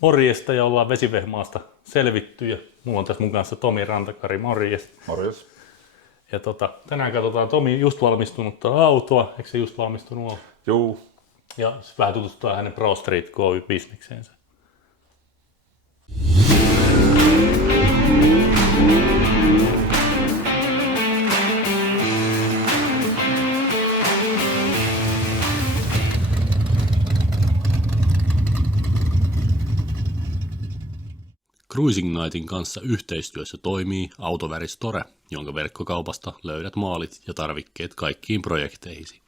Morjesta ja ollaan Vesivehmaasta selvitty ja mulla on tässä mun kanssa Tomi Rantakari, morjes. Morjes. Ja tänään katsotaan Tomi just valmistunutta autoa, eikö se just valmistunut ole? Juu. Ja vähän tutustutaan hänen Pro Street KY-bisnikseensä. Cruising Nightin kanssa yhteistyössä toimii Autoväristore, jonka verkkokaupasta löydät maalit ja tarvikkeet kaikkiin projekteihisi.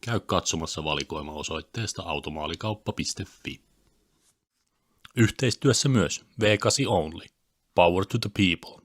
Käy katsomassa valikoima osoitteesta automaalikauppa.fi. Yhteistyössä myös V8 Only. Power to the people.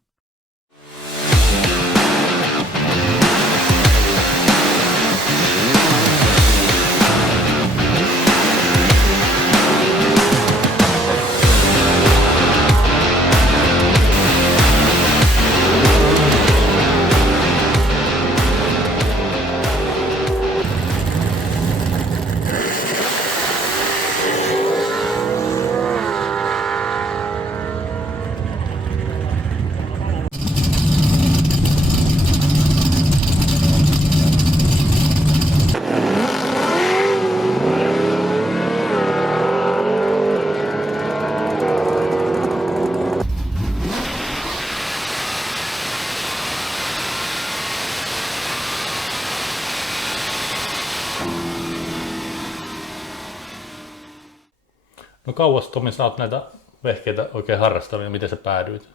No kauas Tomi, sä oot näitä vehkeitä oikein harrastanut ja miten sä päädyit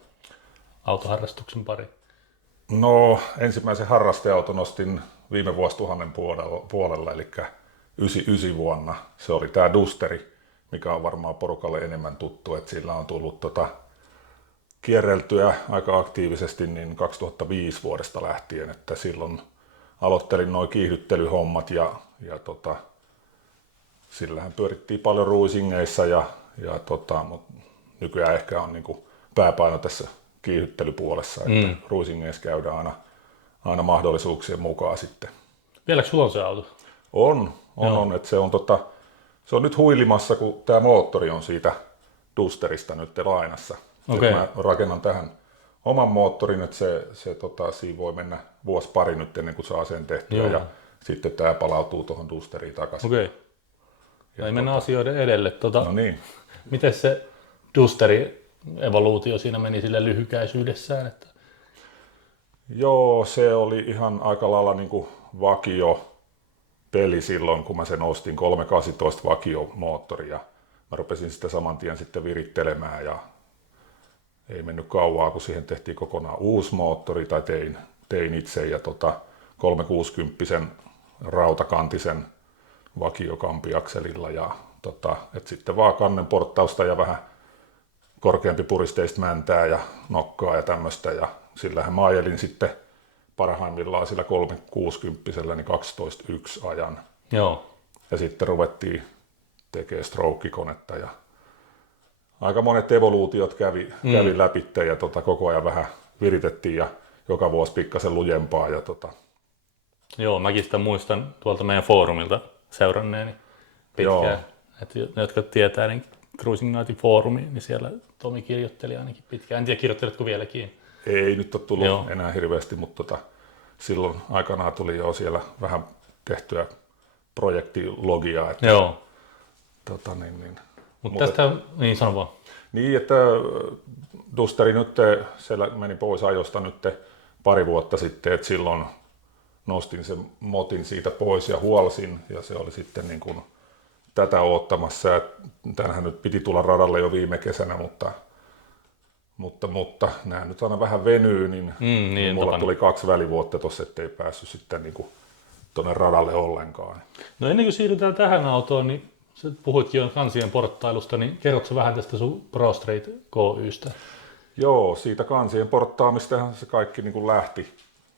autoharrastuksen pariin? No, ensimmäisen harrasteauton ostin viime vuosituhannen puolella, eli 99 vuonna. Se oli tää Dusteri, mikä on varmaan porukalle enemmän tuttu, että sillä on tullut kierreltyä aika aktiivisesti niin 2005 vuodesta lähtien, että silloin aloittelin nuo kiihdyttelyhommat ja sillähän pyörittiin paljon ruisingeissa mutta nykyään ehkä on niinku pääpaino tässä kiihdyttelypuolessa, että ruisingeissa käydään aina mahdollisuuksien mukaan sitten. Vieläkö sulla on se auto? On, että se on nyt huilimassa, kun tämä moottori on siitä Dusterista nyt lainassa. Okay. Mä rakennan tähän oman moottorin, että siinä voi mennä vuosi pari nyt ennen kuin saa sen tehtyä ja sitten tämä palautuu tuohon Dusteriin takaisin. Okei. Ei mennä asioiden edelle. No niin. Miten se Dusteri-evoluutio siinä meni sille lyhykäisyydessään? Että... Joo, se oli ihan aika lailla niin kuin vakio peli silloin, kun mä sen ostin 318 vakiomoottori ja mä rupesin sitä saman tien sitten virittelemään ja ei mennyt kauaa, kun siihen tehtiin kokonaan uusi moottori tai tein itse ja 360 rautakantisen vakiokampiakselilla ja et sitten vaan kannenporttausta ja vähän korkeampi puristeista mäntää ja nokkaa ja tämmöistä ja sillähän mä ajelin sitten parhaimmillaan sillä 360 niin 12.1 ajan. Joo. Ja sitten ruvettiin tekemään stroke-konetta ja aika monet evoluutiot kävi läpi ja koko ajan vähän viritettiin ja joka vuosi pikkasen lujempaa. Ja Joo, mäkin sitä muistan tuolta meidän foorumilta seuranneeni pitkään. Että jotka tietää, niin Cruising Nightin foorumi, niin siellä Tomi kirjoitteli ainakin pitkään. En tiedä, kirjoitteletko vieläkin? Ei nyt ole tullut enää hirveästi, mutta silloin aikanaan tuli jo siellä vähän tehtyä projektilogiaa. Että, Joo. Mutta tästä, niin sano vaan. Niin, että Dusteri nyt siellä meni pois ajosta nyt pari vuotta sitten, että silloin nostin sen motin siitä pois ja huolsin ja se oli sitten niin kuin tätä odottamassa. Tänähän nyt piti tulla radalle jo viime kesänä, mutta nämä nyt aina vähän venyy, niin mulla tuli 2 välivuotta tuossa, ettei päässyt sitten niin tuonne radalle ollenkaan. No ennen kuin siirrytään tähän autoon, niin sä puhuitkin jo kansien porttailusta, niin kerrotko vähän tästä sun Pro Street KY:stä? Joo, siitä kansien porttaamistahan se kaikki niin kuin lähti.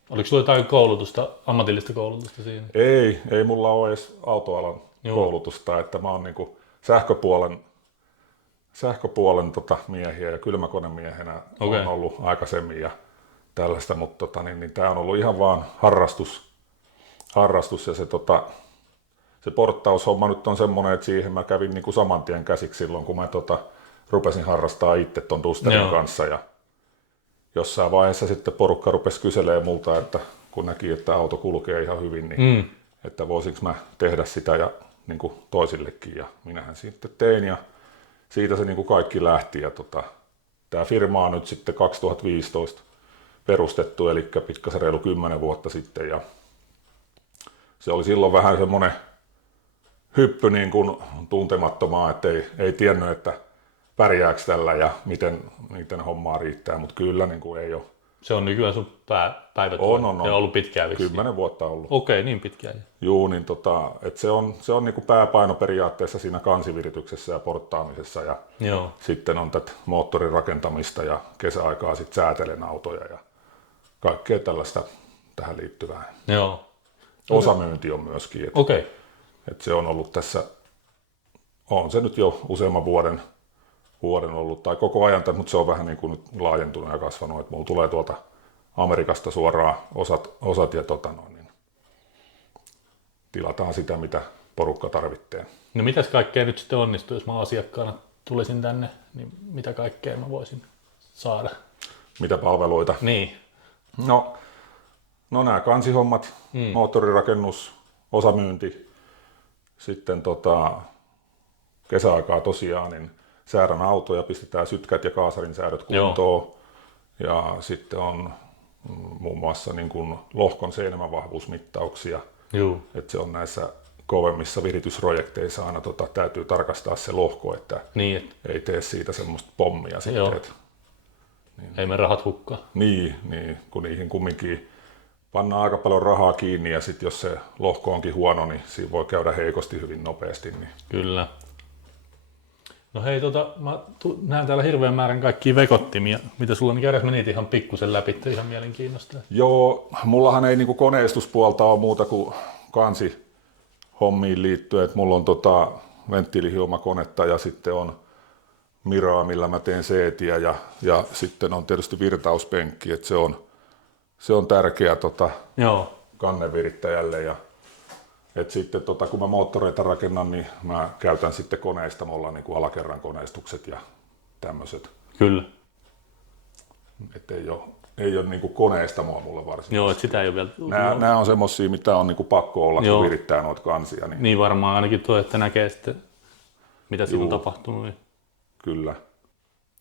Oliko sulla jotain koulutusta, ammatillista koulutusta siinä? Ei mulla ole edes autoalan koulutusta, että mä oon niin kuin sähköpuolen miehiä ja kylmäkonemiehenä on ollut aikaisemmin ja tällaista, mutta tämä on ollut ihan vaan harrastus ja se porttaushomma nyt on semmoinen, että siihen mä kävin niin kuin saman tien käsiksi silloin, kun mä rupesin harrastaa itse ton Dusterin kanssa ja jossain vaiheessa sitten porukka rupesi kyselemään multa, että kun näki, että auto kulkee ihan hyvin, niin että voisinko mä tehdä sitä ja niin kuin toisillekin. Ja minähän sitten tein ja siitä se niin kuin kaikki lähti. Ja tämä firma on nyt sitten 2015 perustettu, eli pitkäsen reilu 10 vuotta sitten. Ja se oli silloin vähän semmoinen hyppy niin kuin tuntemattomaa, että ei tiennyt, että pärjääkö tällä ja miten hommaa riittää, mutta kyllä niin kuin ei ole. Se on nykyään sun päivätyö. On. Ja ollut pitkään vissiin. 10 vuotta ollut. Okei, niin pitkään. Juu, niin että se on niin kuin pääpaino periaatteessa siinä kansivirityksessä ja porttaamisessa ja sitten on tätä moottorin rakentamista ja kesäaikaa sitten säätelen autoja ja kaikkea tällaista tähän liittyvää. Joo. Osamyynti on myöskin. Että se on ollut tässä, on se nyt jo useamman vuoden ollut, tai koko ajan, mutta se on vähän niin kuin nyt laajentunut ja kasvanut, että mulla tulee tuolta Amerikasta suoraan osat ja niin tilataan sitä, mitä porukka tarvitsee. No mitäs kaikkea nyt sitten onnistuu, jos mä asiakkaana tulisin tänne, niin mitä kaikkea mä voisin saada? Mitä palveluita? Niin. No nämä kansihommat, moottorirakennus, osamyynti, sitten kesäaikaa tosiaan, niin säädän autoja, pistetään sytkät ja kaasarin säädöt kuntoon. Ja sitten on muun muassa niin kuin lohkon seinämävahvuusmittauksia. Että se on näissä kovemmissa viritysprojekteissa aina täytyy tarkastaa se lohko, että ei tee siitä semmoista pommia sitten. Ei mene rahat hukkaan. Niin, kun niihin kumminkin pannaan aika paljon rahaa kiinni ja sitten jos se lohko onkin huono, niin siinä voi käydä heikosti hyvin nopeasti. Niin. Kyllä. No hei, mä näen täällä hirveän määrän kaikkia vekottimia. Mitä sulla, niin käydäänkö me niitä ihan pikkusen läpi, ihan mielenkiinnosta? Joo, mullahan ei niinku koneistuspuolta ole muuta kuin kansihommiin liittyen. Et mulla on venttiilihiomakonetta ja sitten on miraa, millä mä teen seetiä ja sitten on tietysti virtauspenkki, että se on tärkeä kannevirittäjälle. Ja et sitten kun mä moottoreita rakennan, niin mä käytän sitten koneistamolla niin kuin alakerran koneistukset ja tämmöiset. Kyllä. Että ei ole niin kuin koneistamoa mulle varsinaisesti. Joo, että sitä ei ole vielä. Nämä on semmosia, mitä on niin kuin pakko olla, kun virittää noita kansia. Niin varmaan ainakin tuo, että näkee sitten, mitä siinä on tapahtunut. Niin. Kyllä.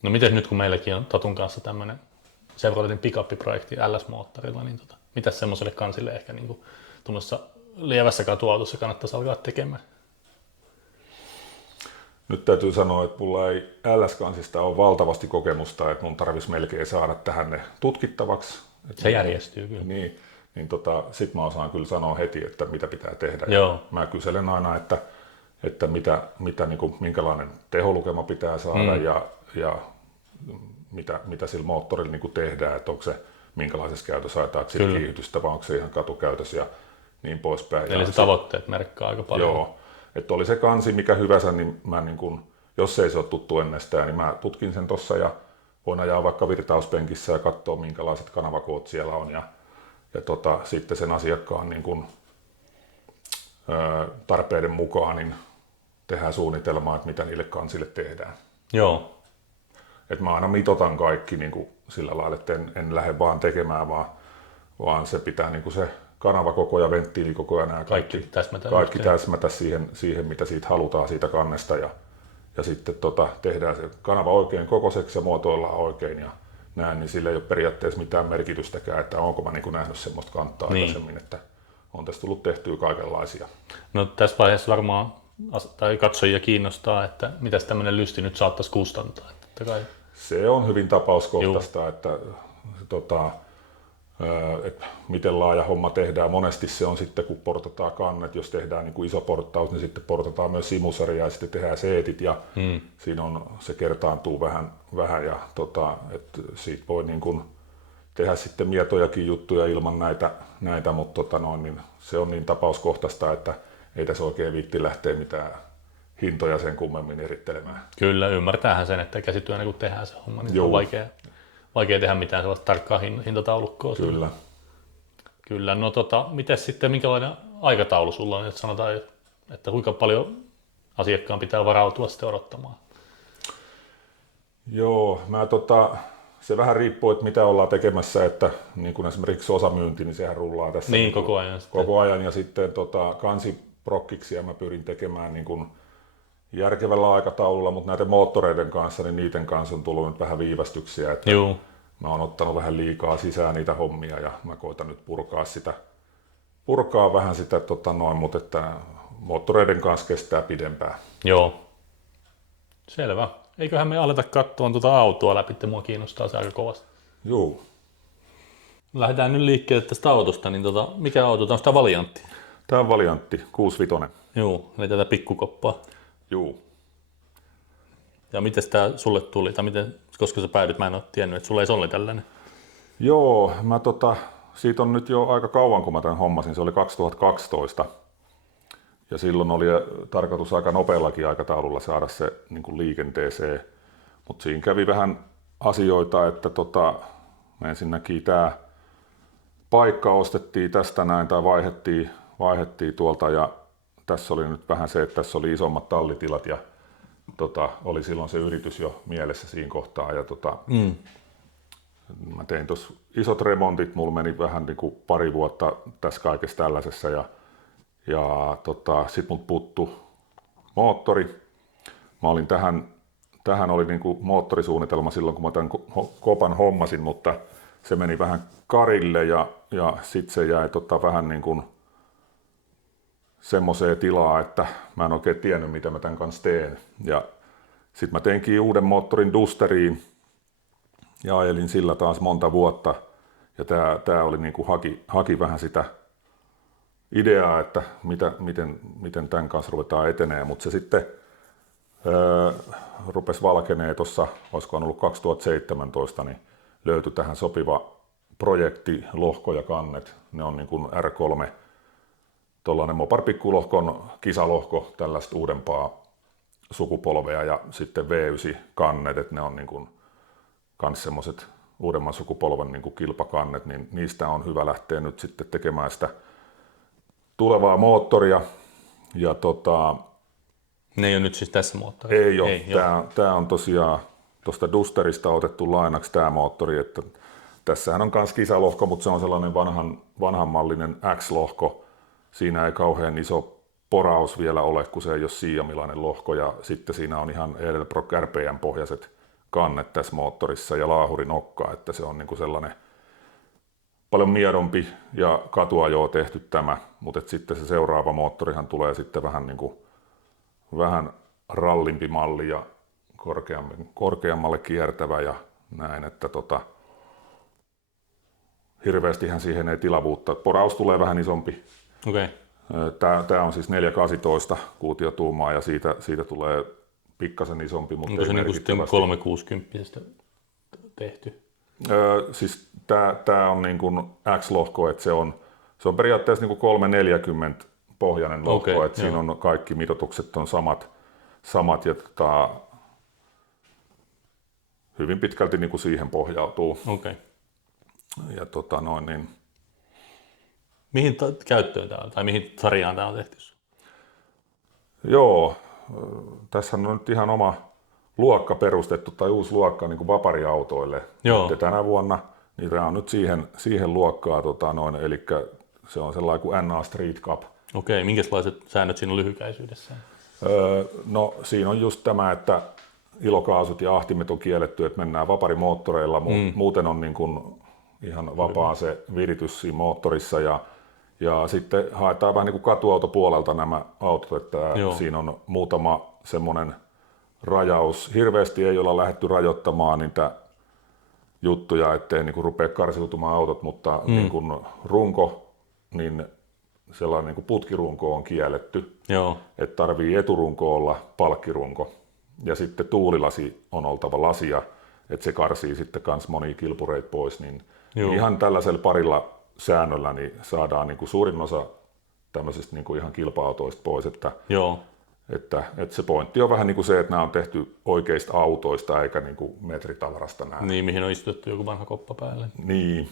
No miten nyt, kun meilläkin on Tatun kanssa tämmöinen Chevroletin pick-up-projekti LS-moottorilla, niin mitäs semmoiselle kansille ehkä niin tuommoisessa lievässä katuautossa kannattaisi alkaa tekemään? Nyt täytyy sanoa, että mulla ei LS-kansista ole valtavasti kokemusta, että mun tarvitsisi melkein saada tähän ne tutkittavaksi. Se järjestyy kyllä. Niin sit mä osaan kyllä sanoa heti, että mitä pitää tehdä. Mä kyselen aina, että minkälainen teholukema pitää saada ja mitä sillä moottorilla niin kuin tehdään, että onko se minkälaisessa käytössä, ajetaanko sillä kiihytystä vai onko se ihan katukäytössä ja niin poispäin. Eli se tavoitteet merkkaa aika paljon. Joo, että oli se kansi mikä hyvänsä, niin mä niin kun, jos ei se ole tuttu ennestään, niin mä tutkin sen tossa ja voin ajaa vaikka virtauspenkissä ja katsoa minkälaiset kanavakoot siellä on ja sitten sen asiakkaan niin kun, tarpeiden mukaan niin tehdään suunnitelmaa, että mitä niille kansille tehdään. Joo. Et mä aina mitotan kaikki niin kuin sillä lailla, että en lähde vaan tekemään, vaan se pitää niin kuin se kanavakoko ja venttiilikoko ja nämä kaikki täsmätä siihen, mitä siitä halutaan siitä kannesta ja sitten tehdään se kanava oikein kokoiseksi ja muotoillaan oikein ja näin, niin sillä ei ole periaatteessa mitään merkitystäkään, että onko mä niin kuin nähnyt semmoista kantaa aikaisemmin, että on tässä tullut tehtyä kaikenlaisia. No tässä vaiheessa varmaan tai katsojia kiinnostaa, että mitäs tämmöinen lysti nyt saattaisi kustantaa. Se on hyvin tapauskohtaista, että miten laaja homma tehdään. Monesti se on sitten, kun portataan kannet, jos tehdään niin kuin iso porttaus, niin sitten portataan myös simusaria ja sitten tehdään seetit ja siinä se kertaantuu vähän ja että siitä voi niin kuin tehdä sitten mietojakin juttuja ilman näitä mutta niin se on niin tapauskohtaista, että ei tässä oikein viitti lähteä mitään hintoja sen kummemmin erittelemään. Kyllä, ymmärtäähän sen, että käsityönä kun tehdään se homma, niin on vaikea tehdä mitään sellaista tarkkaa hintataulukkoa. Kyllä, no mites sitten, minkälainen aikataulu sulla on, että sanotaan, että kuinka paljon asiakkaan pitää varautua sitten odottamaan? Joo, se vähän riippuu, että mitä ollaan tekemässä, että niin kuin esimerkiksi osamyynti, niin sehän rullaa tässä Niin, koko ajan. koko ajan ja sitten kansiprokkiksia mä pyrin tekemään niin kuin järkevällä aikataululla, mutta näiden moottoreiden kanssa, niin niiden kanssa on tullut nyt vähän viivästyksiä, että Joo. mä oon ottanut vähän liikaa sisään niitä hommia ja mä koitan nyt purkaa vähän sitä, mutta että moottoreiden kanssa kestää pidempään. Joo. Selvä. Eiköhän me aleta katsoa tuota autoa läpi, mua kiinnostaa se aika kovasti. Joo. Lähdetään nyt liikkeelle tästä autosta, niin mikä auto? Tämä on sitä Valiantti. Tämä on Valiantti 65. Joo, eli tätä pikkukoppaa. Joo. Ja miten tämä sulle tuli, tai miten, koska sä päädyt, mä en ole tiennyt, että sulla ei oli tällainen. Joo, siitä on nyt jo aika kauan, kun mä tämän hommasin, se oli 2012. Ja silloin oli tarkoitus aika nopeallakin aikataululla saada se niin kuin liikenteeseen. Mutta siinä kävi vähän asioita, että ensinnäkin tämä paikka ostettiin tästä näin tai vaihdettiin tuolta ja tässä oli nyt vähän se, että tässä oli isommat tallitilat ja oli silloin se yritys jo mielessä siinä kohtaa ja mä tein tuossa isot remontit, mulla meni vähän niin kuin pari vuotta tässä kaikessa tällaisessa ja sit mut puttu moottori. Mä olin tähän oli niin kuin moottorisuunnitelma silloin, kun mä tämän kopan hommasin, mutta se meni vähän karille ja sit se jäi vähän niin kuin semmoiseen tilaa, että mä en oikein tiennyt, mitä mä tämän kanssa teen. Ja sit mä teinkin uuden moottorin Dusteriin ja ajelin sillä taas monta vuotta. Ja tää oli niin kuin haki vähän sitä ideaa, että miten tämän kanssa ruvetaan etenee, mutta se sitten rupesi valkenee tuossa, olisikohan ollut 2017, niin löytyi tähän sopiva projekti, lohko ja kannet. Ne on niin kuin R3, tuollainen Mopar-pikkulohkon kisalohko, tällaista uudempaa sukupolvea ja sitten V9 kannet, että ne on niin kuin kans semmoiset uudemman sukupolven niin kuin kilpakannet, niin niistä on hyvä lähteä nyt sitten tekemään sitä tulevaa moottoria. Ja ne ei ole nyt siis tässä moottorissa? Ei ole. Tämä on tosiaan tuosta Dusterista otettu lainaksi tämä moottori, että tässähän on myös kisalohko, mutta se on sellainen vanhanmallinen X-lohko. Siinä ei kauhean iso poraus vielä ole, kun se ei ole siamilainen lohko ja sitten siinä on ihan Edelbrock RPM-pohjaiset kannet tässä moottorissa ja laahurinokka, että se on niinku sellainen paljon miedompi ja katuajoa tehty tämä, mutta sitten se seuraava moottorihan tulee sitten vähän rallimpi malli ja korkeammalle kiertävä ja näin, että hirveästihän siihen ei tilavuutta. Poraus tulee vähän isompi. Okay. Tämä on siis 418 kuutiotuumaa ja siitä tulee pikkasen isompi, mutta onko se niin kuin 360 tehty? Siis tämä on niin kuin X-lohko, että se on periaatteessa niin kuin 340 pohjainen lohko, okay, että siinä on kaikki mitoitukset on samat ja hyvin pitkälti niin kuin siihen pohjautuu. Okay. Ja niin. Mihin käyttöön tämä on, tai mihin sarjaan tämä on tehty? Joo, tässä on nyt ihan oma luokka perustettu, tai uusi luokka niin kuin vapariautoille. Ja tänä vuonna niin tämä on nyt siihen luokkaa, eli se on sellainen kuin NA Street Cup. Okei, minkälaiset säännöt siinä on lyhykäisyydessä? No siinä on just tämä, että ilokaasut ja ahtimet on kielletty, että mennään vaparimoottoreilla, muuten on niin kuin ihan vapaa se viritys siinä moottorissa ja sitten haetaan vähän niin kuin katuautopuolelta nämä autot, että siinä on muutama semmoinen rajaus. Hirveästi ei olla lähdetty rajoittamaan niitä juttuja, ettei niin kuin rupea karsiutumaan autot, mutta niin kuin runko, niin sellainen niin kuin putkirunko on kielletty, että tarvii eturunko olla palkkirunko ja sitten tuulilasi on oltava lasia, että se karsii sitten kans monia kilpureita pois, niin ihan tällaisella parilla säännöllä niin saadaan niin kuin suurin osa tämmöisistä niin kuin ihan kilpa-autoista pois, että se pointti on vähän niin kuin se, että nämä on tehty oikeista autoista eikä niin kuin metritavarasta nämä. Niin, mihin on istutettu joku vanha koppa päälle. Niin.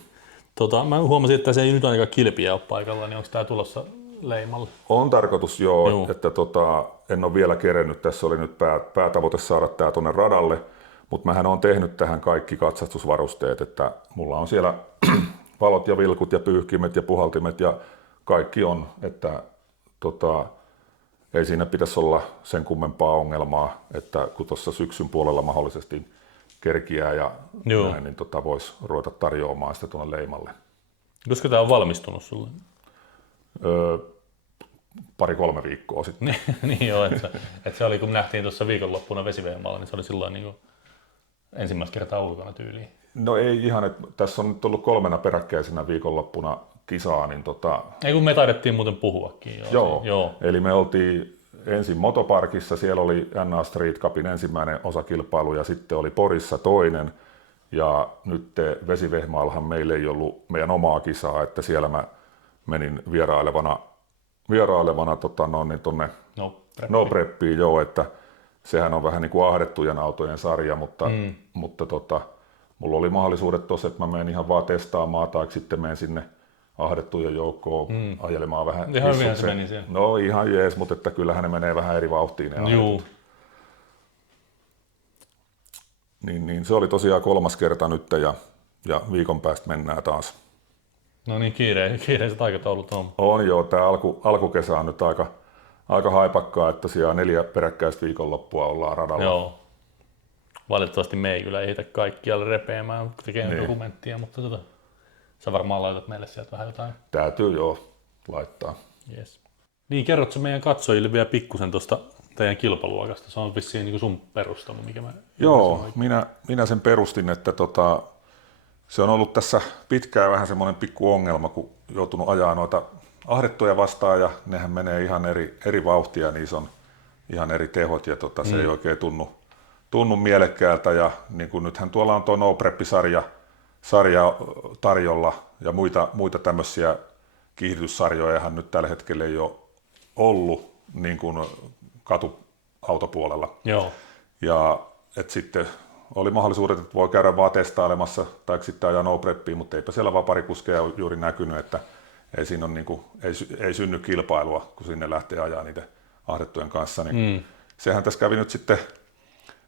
Mä huomasin, että se ei nyt ainakaan kilpiä ole paikalla, niin onko tämä tulossa leimalle? On tarkoitus että en ole vielä kerennyt, tässä oli nyt päätavoite saada tämä tuonne radalle, Mutta mähän on tehnyt tähän kaikki katsastusvarusteet, että mulla on siellä valot ja vilkut ja pyyhkimet ja puhaltimet ja kaikki on, että ei siinä pitäisi olla sen kummempaa ongelmaa, että kun tuossa syksyn puolella mahdollisesti kerkiää ja näin, niin voisi ruveta tarjoamaan sitä tuonne leimalle. Koska tämä on valmistunut sulle? 2-3 viikkoa sitten. Niin joo, että se oli kun nähtiin tuossa viikonloppuna Vesivehmaalla, niin se oli silloin niin kuin ensimmäistä kertaa ulkona tyyliin. No ei ihan, että tässä on nyt ollut 3 peräkkäisenä viikonloppuna kisaa, niin Ei kun me taidettiin muuten puhuakin. Joo. Eli me oltiin ensin Motoparkissa, siellä oli NA Street Cupin ensimmäinen osakilpailu ja sitten oli Porissa toinen. Ja nyt Vesivehmaallahan meillä ei ollut meidän omaa kisaa, että siellä mä menin vierailevana tuonne No Preppiin, että sehän on vähän niin kuin ahdettujen autojen sarja, mutta mulla oli mahdollisuudet tuossa, että mä menen ihan vaan testaamaan tai sitten menen sinne ahdettujen joukkoon ajelemaan vähän. Ihan hyvin se meni siellä. No ihan jees, mutta että kyllähän ne menee vähän eri vauhtiin. Joo. Niin se oli tosiaan 3. kerta nyt ja viikon päästä mennään taas. No niin, kiireiset aikataulut on. On joo, tämä alkukesä on nyt aika haipakkaa, että tosiaan 4 peräkkäistä viikonloppua ollaan radalla. Joo. Valitettavasti me ei kyllä ehditä kaikkialle repeämään tekemään dokumenttia, mutta sä varmaan laitat meille sieltä vähän jotain. Täytyy joo laittaa. Yes. Niin, kerrotko meidän katsojille vielä pikkusen tuosta teidän kilpaluokasta? Se on vissiin niin kuin sun perustama, mikä mä... Joo, minä sen perustin, että se on ollut tässä pitkään vähän semmoinen pikku ongelma, kun joutunut ajaa noita ahdettuja vastaan ja nehän menee ihan eri vauhtia ja niissä on ihan eri tehot ja se ei oikein tunnu mielekkäältä ja niin kuin nythän tuolla on tuo No Prep-sarja tarjolla ja muita tämmöisiä kiihdytyssarjojahan nyt tällä hetkellä ei ole ollut niin kuin katuautopuolella. Joo. Ja että sitten oli mahdollisuudet, että voi käydä vaan testailemassa tai sitten ajaa No Preppiin, mutta eipä siellä vaparikuskeja juuri näkynyt, että ei siinä on niin kuin, ei synny kilpailua, kun sinne lähtee ajaa niitä ahdettujen kanssa. Niin sehän tässä kävi nyt sitten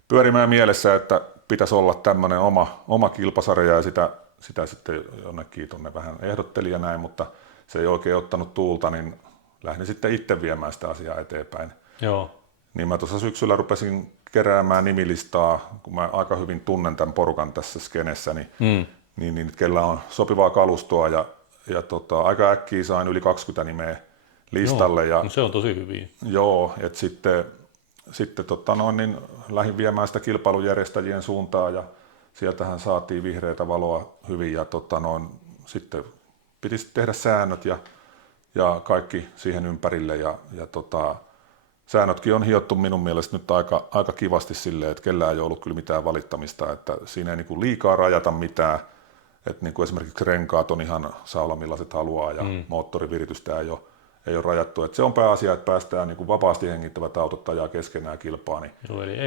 pyörimään mielessä, että pitäisi olla tämmöinen oma kilpasarja ja sitä sitten jonnekin tuonne vähän ehdotteli ja näin, mutta se ei oikein ottanut tuulta, niin lähdin sitten itse viemään sitä asiaa eteenpäin. Joo. Niin mä tuossa syksyllä rupesin keräämään nimilistaa, kun mä aika hyvin tunnen tämän porukan tässä skenessä, niin kellä on sopivaa kalustoa ja aika äkkiä sain yli 20 nimeä listalle. Joo, no se on tosi hyviä. Joo, että sitten niin lähdin viemään sitä kilpailujärjestäjien suuntaan ja sieltähän saatiin vihreätä valoa hyvin ja sitten piti tehdä säännöt ja kaikki siihen ympärille ja säännötkin on hiottu minun mielestä nyt aika kivasti silleen, että kellään ei ollut kyllä mitään valittamista, että siinä ei niin liikaa rajata mitään, että niin kuin esimerkiksi renkaat on ihan saula millaiset haluaa ja moottoriviritystä ei ole rajattu, että se on pääasia, että päästään niin kuin vapaasti hengittävät autot ajaa keskenään kilpaa. Niin. Joo, eli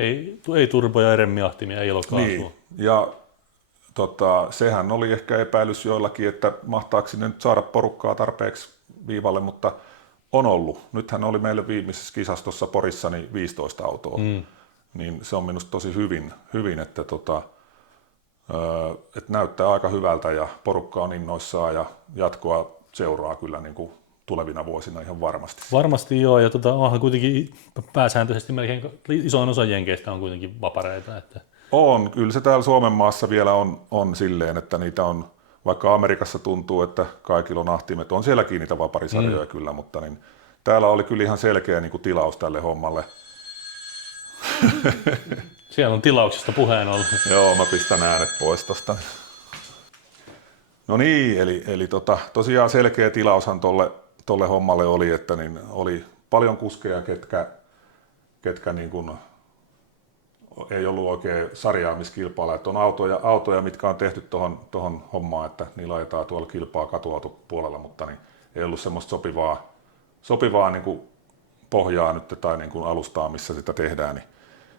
ei turboja, ei remmiahtimia, ei ilokaasua. Niin, ja sehän oli ehkä epäilys joillakin, että mahtaako sinne nyt saada porukkaa tarpeeksi viivalle, mutta on ollut. Nythän oli meille viimeisessä kisastossa Porissa niin 15 autoa, niin se on minusta tosi hyvin että näyttää aika hyvältä ja porukka on innoissaan ja jatkoa seuraa kyllä niin kuin tulevina vuosina ihan varmasti. Varmasti joo, ja onhan kuitenkin pääsääntöisesti melkein isoin osa jenkeistä on kuitenkin vapareita. Että... On, kyllä se täällä Suomen maassa vielä on silleen, että niitä on, vaikka Amerikassa tuntuu, että kaikilla on ahtimet, on sielläkin niitä vaparisarjoja kyllä, mutta niin, täällä oli kyllä ihan selkeä niin kuin tilaus tälle hommalle. Siellä on tilauksesta puheen ollut. Joo, mä pistän äänet pois tosta. No niin, eli tosiaan selkeä tilaushan tolle hommalle oli, että niin oli paljon kuskeja, ketkä niin kuin ei ollut oikein sarjaamiskilpailla, että on autoja, mitkä on tehty tuohon hommaan, että niillä ajetaan tuolla kilpaa katuautopuolella, mutta niin ei ollut semmoista sopivaa niin kuin pohjaa nyt tai niin kuin alustaa, missä sitä tehdään,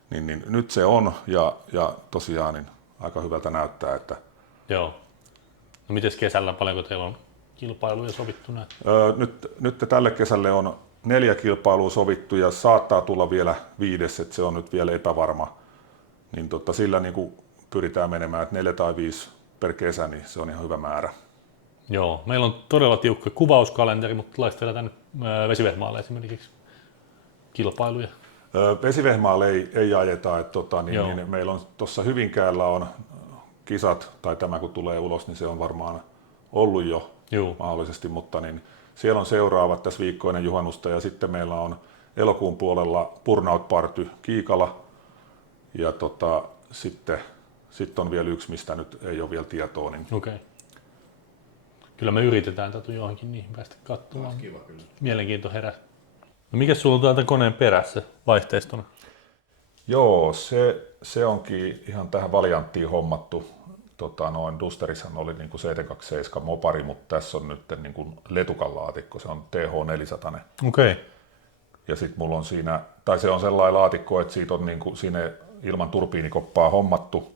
niin nyt se on ja tosiaan niin aika hyvältä näyttää. Että joo. No mites kesällä, paljonko teillä on kilpailuja sovittu näin? Nyt tälle kesälle on 4 kilpailua sovittu ja saattaa tulla vielä 5, että se on nyt vielä niin sillä niin kuin pyritään menemään, että 4 tai 5 per kesä, niin se on ihan hyvä määrä. Joo, meillä on todella tiukka kuvauskalenteri, mutta laistetaan tänne Vesivehmaalle esimerkiksi kilpailuja. Vesivehmaalle ei ajeta, että niin meillä on tuossa Hyvinkäällä on kisat, tai tämä kun tulee ulos, niin se on varmaan ollut jo mahdollisesti, mutta niin siellä on seuraavat tässä viikko ennen juhannusta, ja sitten meillä on elokuun puolella Burnout Party Kiikala, ja sitten on vielä yksi, mistä nyt ei ole vielä tietoa. Niin Okei. Kyllä me yritetään johonkin niihin päästä katsomaan. Kiva kyllä. Mielenkiinto herää. No mikä sulla on täältä koneen perässä vaihteistona? Joo, se onkin ihan tähän varianttiin hommattu. Dusterissahan oli niin kuin 727 mopari, mutta tässä on nyt niin kuin letukan laatikko, se on TH400. Okei. Ja sitten mulla on siinä, tai se on sellainen laatikko, että siitä on niin kuin sinne ilman turbiinikoppaa hommattu.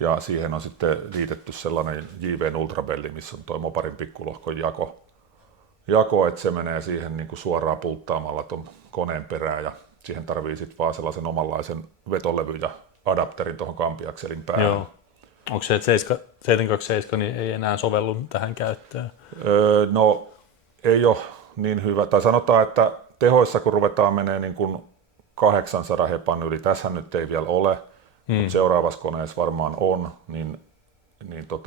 Ja siihen on sitten liitetty sellainen JVn ultrabelli, missä on tuo moparin pikkulohkon jako, että se menee siihen niin kuin suoraan pulttaamalla tuon koneen perään. Ja siihen tarvii sitten vaan sellaisen omanlaisen vetolevy ja adapterin tuohon kampiakselin päälle. Joo. Onko se, että 727 niin ei enää sovellu tähän käyttöön? No ei ole niin hyvä. Tai sanotaan, että tehoissa kun ruvetaan menee niin kuin 800 hepan yli, tässähän nyt ei vielä ole, mutta seuraavassa koneessa varmaan on, niin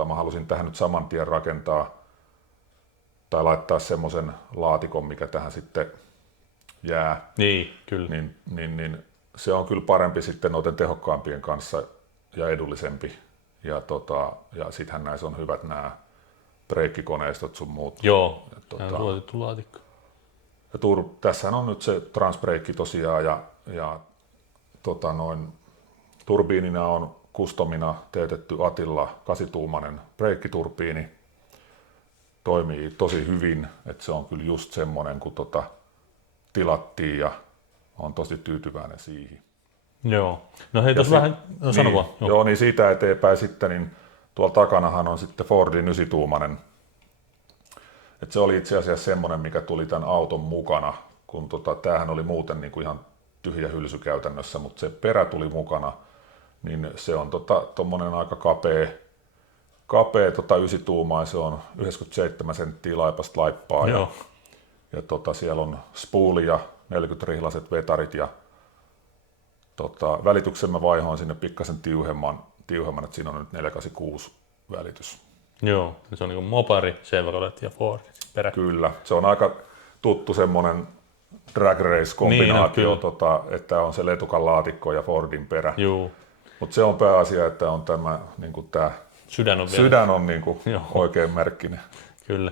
mä halusin tähän nyt saman tien rakentaa tai laittaa semmoisen laatikon, mikä tähän sitten jää. Niin, kyllä. Niin se on kyllä parempi sitten noiden tehokkaampien kanssa ja edullisempi. Ja sittenhän näissä on hyvät nämä breikkikoneistot sun muut. Joo, tämä on suosittu laatikko. Ja tässä on nyt se transbreikki tosiaan ja turbiinina on customina teetetty Atilla 8-tuumainen breikkiturbiini. Toimii tosi hyvin, että se on kyllä just semmoinen, kun tilattiin ja on tosi tyytyväinen siihen. Joo. No hei, tuossa vähän, sano vaan. Joo, niin siitä eteenpäin sitten, niin tuolla takanahan on sitten Fordin 9-tuumainen. Et se oli itse asiassa semmoinen, mikä tuli tämän auton mukana, kun tämähän oli muuten niin kuin ihan tyhjä hylsy käytännössä, mutta se perä tuli mukana, niin se on tommonen aika kapea 9-tuumainen, se on 97 senttiä laipasta laippaa. Joo. Ja siellä on spooli ja 40-rihlaset vetarit ja välityksen mä vaihoin sinne pikkasen tiuhemman, että siinä on nyt 486 välitys. Joo, se on niin kuin mopari, Chevrolet ja Ford perä. Kyllä, se on aika tuttu semmoinen drag race-kombinaatio, niin, että on se letukan laatikko ja Fordin perä. Joo. Mutta se on pääasia, että on tämä niin tää sydän on niin kuin oikein merkkinen. Kyllä.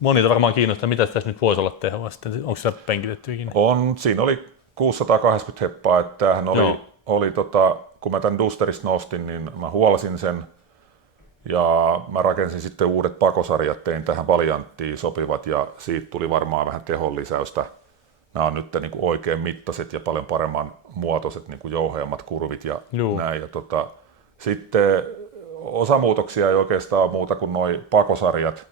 Monita varmaan kiinnostaa, mitä tässä nyt voisi olla tehoa sitten. Onko se penkitettyäkin? On, siinä oli 680 heppaa, että tämähän oli kun mä tämän Dusterista nostin, niin mä huolasin sen ja mä rakensin sitten uudet pakosarjat, tein tähän varianttiin sopivat ja siitä tuli varmaan vähän tehon lisäystä. Nämä on nyt niin kuin oikein mittaiset ja paljon paremman muotoiset, niin kuin jouheammat kurvit ja näin. Ja sitten osamuutoksia ei oikeastaan ole muuta kuin noi pakosarjat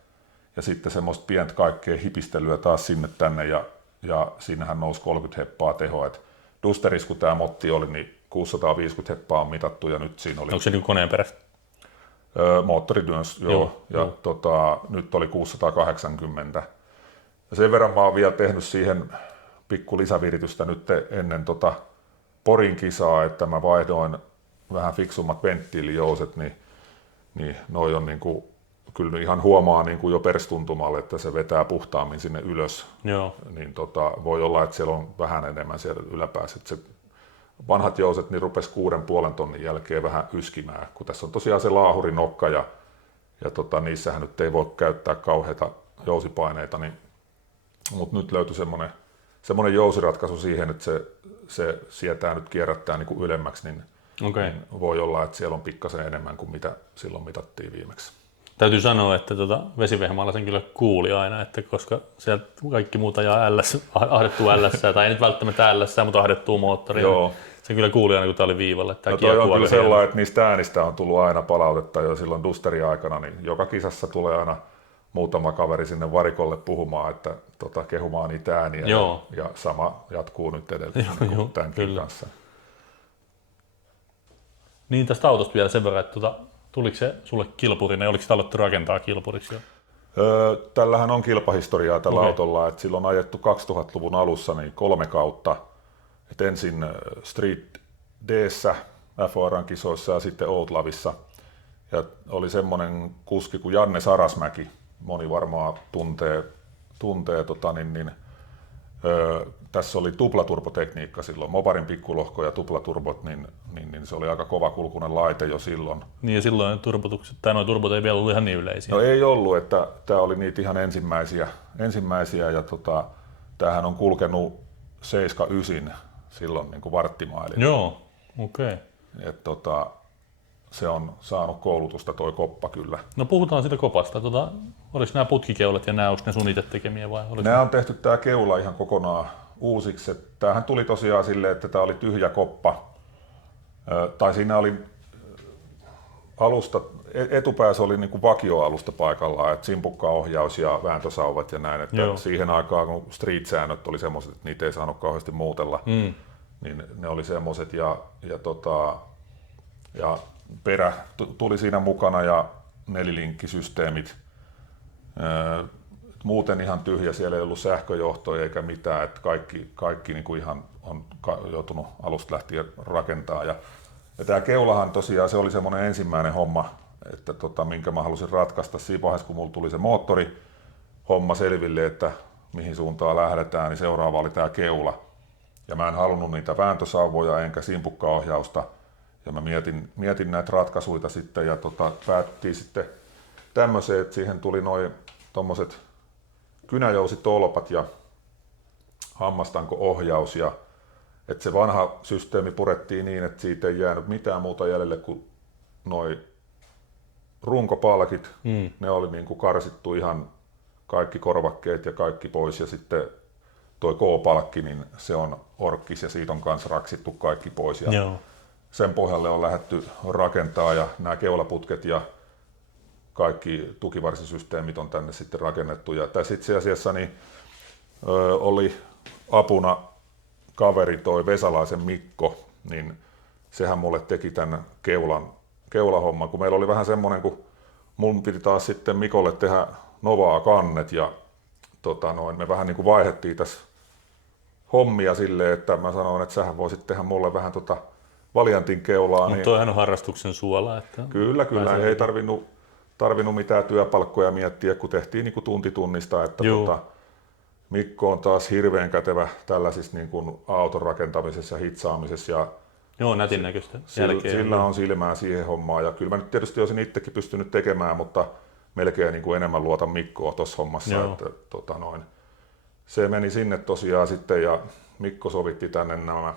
ja sitten semmoista pientä kaikkea hipistelyä taas sinne tänne ja siinähän nousi 30 heppaa tehoa. Et Dusterissa kun tämä motti oli, niin 650 heppaa on mitattu ja nyt siinä oli... Onko se niin koneen perästä? Moottorityöns, joo. Ja nyt oli 680. Ja sen verran mä oon vielä tehnyt siihen pikku lisäviritystä nyt ennen Porin kisaa, että mä vaihdoin vähän fiksummat venttiilijouset, niin noi on niinku, kyllä ihan huomaa niinku jo perstuntumalle, että se vetää puhtaammin sinne ylös. Joo. Niin voi olla, että siellä on vähän enemmän siellä yläpäässä. Se vanhat jouset niin rupesi 6,5 tonnin jälkeen vähän yskimään, kun tässä on tosiaan se laahurinokka ja niissähän nyt ei voi käyttää kauheita jousipaineita, mutta nyt löytyi semmoinen jousiratkaisu siihen, että se sietää nyt kierrättää niin kuin ylemmäksi, niin voi olla, että siellä on pikkasen enemmän kuin mitä silloin mitattiin viimeksi. Täytyy sanoa, että Vesivehmaalla sen kyllä kuuli aina, että koska sieltä kaikki muuta ajaa ahdettua LS, tai ei nyt välttämättä LS, mutta ahdettua moottoria. Joo. Sen kyllä kuuli aina, kun tämä oli viivalla. Että toi on kyllä sellainen, että niistä äänistä on tullut aina palautetta jo silloin Dusterin aikana, niin joka kisassa tulee aina muutama kaveri sinne varikolle puhumaan, että kehumaan niitä ääniä. Ja sama jatkuu nyt edelleen tämänkin kanssa. Niin tästä autosta vielä sen verran, että tuliko se sulle kilpurina ja oliko sitä alettu rakentaa kilpuriksi jo? Tällähän on kilpahistoriaa tällä Okei. autolla, että silloin on ajettu 2000-luvun alussa niin 3 kautta. Et ensin Street D:ssä, FOR:n kisoissa ja sitten Outlavissa. Ja oli semmoinen kuski kuin Janne Sarasmäki, moni varmaan tuntee tässä oli tuplaturbotekniikka silloin, Moparin pikkulohko ja tuplaturbot, niin se oli aika kovakulkuinen laite jo silloin. Niin ja silloin nuo turbot ei vielä ollut ihan niin yleisiä. No ei ollut, että tämä oli niitä ihan ensimmäisiä ja tämähän on kulkenut 7-9 silloin niin kuin varttimaililla. Joo, okei. Okay. Se on saanut koulutusta toi koppa kyllä. No puhutaan siitä kopasta. Oliko nämä putkikeulat ja nämä, ne sun itse tekemiä vai? Nämä on tehty tämä keula ihan kokonaan uusiksi. Tämähän tuli tosiaan silleen, että tämä oli tyhjä koppa. Tai siinä oli alusta, etupäässä oli niin kuin vakioalusta paikallaan, että simpukkaohjaus ja vääntösauvat ja näin. Että siihen aikaan, kun street-säännöt oli semmoiset, että niitä ei saanut kauheasti muutella, niin ne oli semmoiset. Ja perä tuli siinä mukana ja nelilinkkisysteemit. Muuten ihan tyhjä, siellä ei ollut sähköjohtoja eikä mitään, että kaikki niin kuin ihan on joutunut alusta lähtien rakentaa. Ja tämä keulahan tosiaan, se oli semmoinen ensimmäinen homma, että minkä mä halusin ratkaista siinä vaiheessa, kun mulla tuli se moottori homma selville, että mihin suuntaan lähdetään, niin seuraava oli tämä keula. Ja mä en halunnut niitä vääntösauvoja enkä simpukkaohjausta. Ja mä mietin näitä ratkaisuja sitten ja päättiin sitten tämmöiseen, että siihen tuli noin tommoset kynäjousitolpat ja hammastanko-ohjaus ja että se vanha systeemi purettiin niin, että siitä ei jäänyt mitään muuta jäljelle kuin noi runkopalkit. Ne oli niin kuin karsittu ihan kaikki korvakkeet ja kaikki pois ja sitten toi K-palkki, niin se on orkkis ja siitä on kanssa raksittu kaikki pois. Ja Joo. sen pohjalle on lähdetty rakentaa ja nämä keulaputket ja kaikki tukivarsisysteemit on tänne sitten rakennettu. Ja tässä itse asiassa niin, oli apuna kaveri toi Vesalaisen Mikko, niin sehän mulle teki tämän keulahomman, kun meillä oli vähän semmoinen, kun mun piti taas sitten Mikolle tehdä Novaa kannet ja me vähän niin kuin vaihdettiin tässä hommia silleen, että mä sanoin, että sähän voisit tehdä mulle vähän Valiantin keulaa. Mutta niin toihan on harrastuksen suola. Että kyllä, ei tarvinnut mitään työpalkkoja miettiä, kun tehtiin niin kuin tunti tunnista, että Mikko on taas hirveän kätevä tällaisissa niin kuin auton rakentamisessa ja hitsaamisessa. Ja joo, nätin näköistä. Sillä on silmää siihen hommaan ja kyllä mä nyt tietysti olisin itsekin pystynyt tekemään, mutta melkein niin kuin enemmän luotan Mikkoa tuossa hommassa. Että, se meni sinne tosiaan sitten ja Mikko sovitti tänne nämä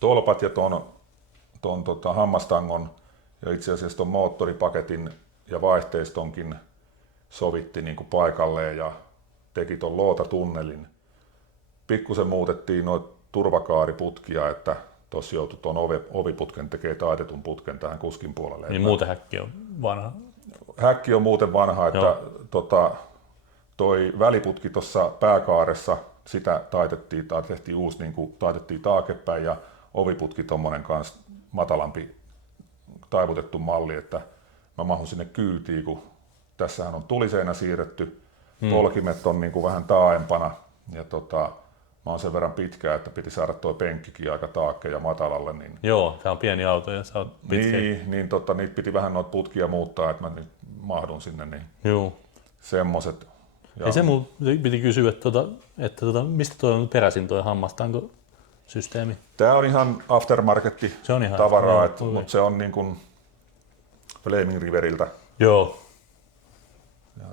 tolpat ja ton hammastangon ja itse asiassa ton moottoripaketin ja vaihteistonkin sovitti niin kuin paikalleen ja teki ton lootatunnelin. Pikkusen muutettiin noita turvakaariputkia, että tuossa joutui tuon oviputken tekemään taitetun putken tähän kuskin puolelle. Niin muuten häkki on vanha. Häkki on muuten vanha, että toi väliputki tuossa pääkaaressa, sitä tehtiin uusi, niin kuin taitettiin taakepäin ja oviputki tommonen kanssa matalampi taivutettu malli, että mä mahun sinne kyytiin, kun tässähän on tuliseinä siirretty, polkimet on niin kuin vähän taaempana ja mä oon sen verran pitkä, että piti saada tuo penkkikin aika taakke ja matalalle. Niin joo, tää on pieni auto ja sä oot pitkä. Niin niitä piti vähän noita putkia muuttaa, että mä nyt mahdun sinne, niin joo. semmoset. Ei se mun piti kysyä, että mistä toi on peräisin toi hammastanko systeemi? Tää on ihan aftermarketti tavaraa, mutta se on niin kuin Flaming Riveriltä. Joo. Ja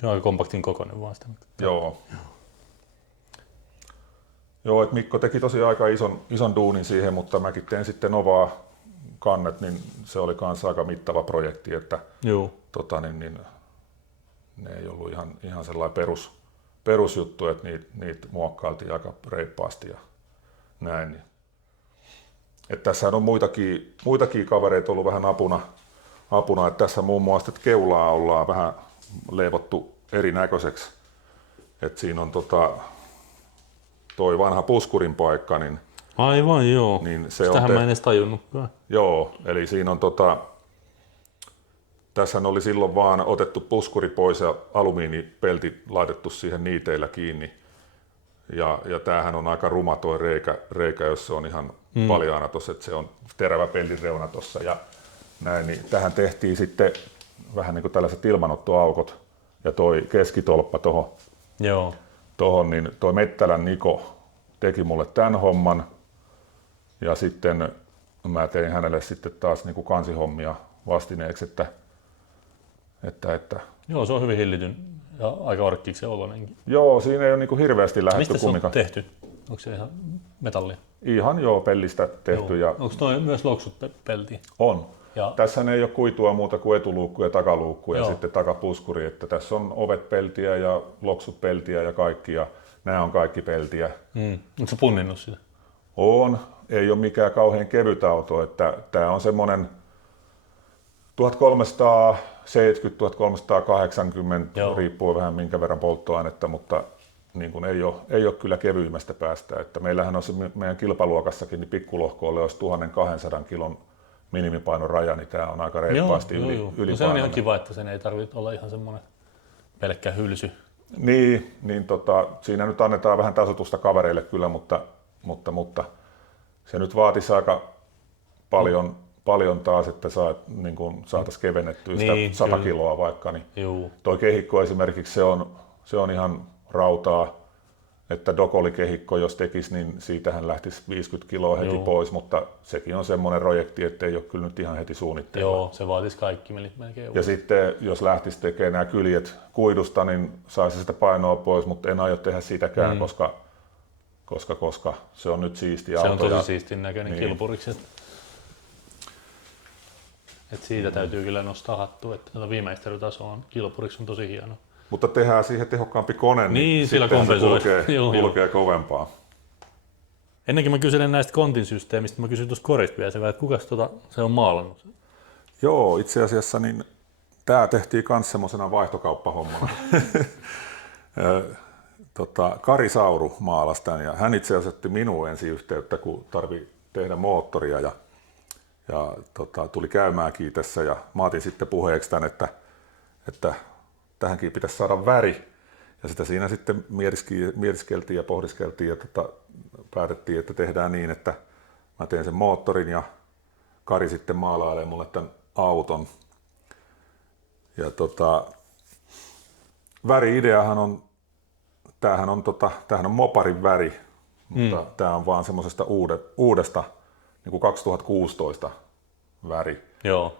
se on aika kompaktin kokoinen vaan sitä. Joo, että Mikko teki tosiaan aika ison duunin siihen, mutta mäkin tein sitten Novaa kannet, niin se oli kanssa aika mittava projekti, että ne ei ollut ihan sellainen perusjuttu, että niitä muokkailtiin aika reippaasti ja näin. Että tässähän on muitakin kavereita ollut vähän apuna, että tässä muun muassa että keulaa ollaan vähän leivottu erinäköiseksi. Että siinä on toi vanha puskurin paikka, niin Aivan, joo. Niin se sitähän on mä en edes tajunnutkaan. Joo, eli siinä on tässähän oli silloin vaan otettu puskuri pois ja alumiinipelti laitettu siihen niiteillä kiinni. Ja tämähän on aika ruma tuo reikä, jos se on ihan paljaana tuossa, että se on terävä peltin reuna tuossa ja näin. Niin tähän tehtiin sitten vähän niin kuin tällaiset ilmanottoaukot ja toi keskitolppa tohon, niin toi Mettälän Niko teki mulle tämän homman ja sitten mä tein hänelle sitten taas niin kuin kansihommia vastineeksi, että Joo, se on hyvin hillityn ja aika orkkiksen oloinenkin. joo, siinä ei ole niin kuin hirveästi lähdetty Mistä se on kumminkaan. tehty? Onko se ihan metallia? Ihan joo, pellistä tehty. Ja Onko toi myös loksut peltiä? on. Ja Tässä ei ole kuitua muuta kuin etuluukku ja takaluukku ja Joo. sitten takapuskuri, että tässä on ovet peltiä ja loksut peltiä ja kaikki ja nämä on kaikki peltiä. Onko se punninnut sitä? On, ei ole mikään kauhean kevyt auto, että tämä on semmoinen 1370-1380, Joo. riippuu vähän minkä verran polttoainetta, mutta niin kuin ei ole kyllä kevyimmästä päästä. Että meillähän on se meidän kilpaluokassakin, niin pikkulohkoolle olisi 1200 kilon minimipainon raja, niin tämä on aika reippaasti joo. No, se on ylipainoinen. ihan kiva, että sen ei tarvitse olla ihan semmoinen pelkkä hylsy. Niin siinä nyt annetaan vähän tasoitusta kavereille kyllä, mutta se nyt vaatisi aika paljon taas, että niin saataisiin kevennettyä sitä Niin, 100 kyllä. kiloa vaikka. Niin Joo. toi kehikko esimerkiksi, se on ihan rautaa, että Dokoli-kehikko jos tekisi, niin siitähän lähtisi 50 kiloa heti pois, mutta sekin on semmoinen projekti, että ei ole kyllä nyt ihan heti suunnitteilla. Joo, se vaatisi kaikki melkein. Ja sitten jos lähtisi tekemään nämä kyljet kuidusta, niin saisi sitä painoa pois, mutta en aio tehdä sitäkään, koska se on nyt siisti Se auto. on tosi siistin näköinen Niin. kilpuriksi. Et siitä täytyy kyllä nostaa hattua, että viimeistelytaso on kilpuriksi on tosi hieno. Mutta tehdään siihen tehokkaampi kone, Niin, sillä sittenhän se kompensoi. Joo. kulkee kovempaa. Ennenkin mä kyselen näistä kontin systeemistä, mä kysyn tuosta korista vielä sen, että kukas se on maalannut? Joo, itse asiassa niin tämä tehtiin myös semmoisena vaihtokauppahommana. Kari Sauru maalasi tämän ja hän itse asiassa otti minuun ensin yhteyttä, kun tarvii tehdä moottoria ja tuli käymäänkin tässä ja mä otin sitten puheeksi tämän, että tähänkin pitäisi saada väri ja sitä siinä sitten mietiskeltiin ja pohdiskeltiin ja päätettiin, että tehdään niin, että mä teen sen moottorin ja Kari sitten maalailee mulle tämän auton. Ja väri-ideahan on, tämähän on moparin väri, mutta tämä on vaan semmoisesta uudesta niin kuin 2016 väri. Joo.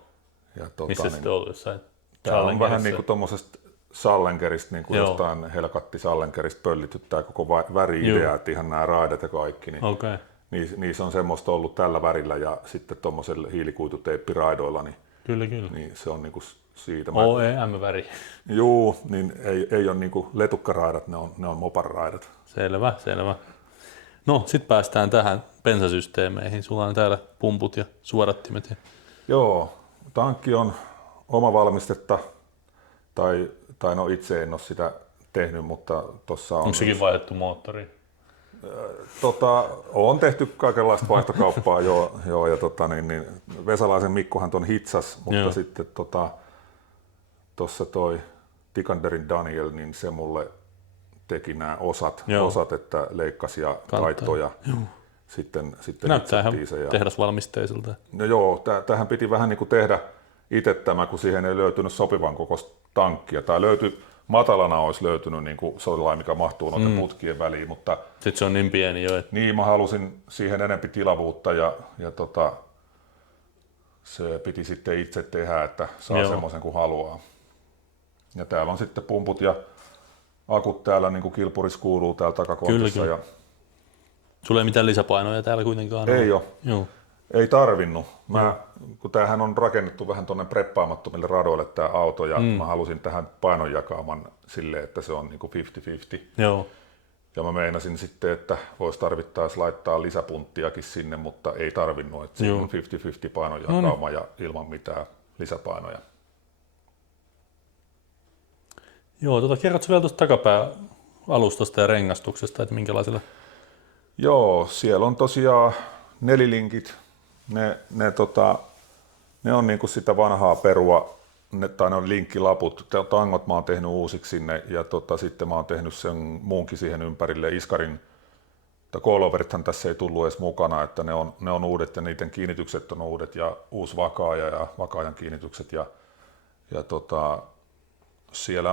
Ja Missä se sitten on jossain? tämä on vähän niin kuin tuommoisesta Sallengerista, niin kuin Joo. jostain Helkatti Sallengerista pöllitty tämä koko väri-idea, että ihan nämä raidat ja kaikki. Niin Okei. niissä on semmoista ollut tällä värillä ja sitten tuommoisella hiilikuituteippiraidoilla, niin, Kyllä. niin se on niin kuin siitä. OEM-väri. Juu, niin ei ole niin kuin letukkaraidat, ne on moparraidat. Selvä. No, sitten päästään tähän bensasysteemeihin. Sulla on täällä pumput ja suodattimet. Joo, tankki on oma valmistetta, tai no itse en ole sitä tehnyt, mutta tuossa on... Onko sekin vaihdettu moottoriin? On tehty kaikenlaista vaihtokauppaa, joo ja Vesalaisen Mikkohan ton hitsas, mutta Joo. sitten tuossa toi Tikanderin Daniel, niin se mulle teki nämä osat, että leikkasi ja laittoi ja sitten Näyttää ihan hitsattiin se. tehdasvalmisteiselta. No joo, tähän piti vähän niin kuin tehdä itse tämä, kun siihen ei löytynyt sopivan kokoista tankkia. Tai matalana olisi löytynyt niin kuin sellainen, mikä mahtuu noiden putkien väliin, mutta Sitten se on niin pieni jo, että niin mä halusin siihen enempi tilavuutta ja se piti sitten itse tehdä, että saa semmoisen kuin haluaa. Ja täällä on sitten pumput ja akut täällä, niin kuin kilpuris kuuluu täällä takakontissa. Kyllä. Ja sulla ei mitään lisäpainoja täällä kuitenkaan ole. ei ole. Joo. Ei tarvinnut. Kun tämähän on rakennettu vähän tuonne preppaamattomille radoille tämä auto ja mä halusin tähän painonjakaaman silleen, että se on niin kuin 50-50. Joo. Ja mä meinasin sitten, että voisi tarvittaessa laittaa lisäpunttiakin sinne, mutta ei tarvinnut. Että siinä on 50-50 painonjakauma ja ilman mitään lisäpainoja. Joo, kerrotko vielä tuosta takapää alustasta ja rengastuksesta, että minkälaisella Joo, siellä on tosiaan nelilinkit. Ne on niinku sitä vanhaa perua, tai ne on linkkilaput. Tangot mä oon tehnyt uusiksi sinne ja sitten mä oon tehnyt sen muunkin siihen ympärille. Iskarin coiloverithan tässä ei tullut edes mukana, että ne on uudet ja niiden kiinnitykset on uudet ja uusi vakaaja ja vakaajan kiinnitykset. Ja siellä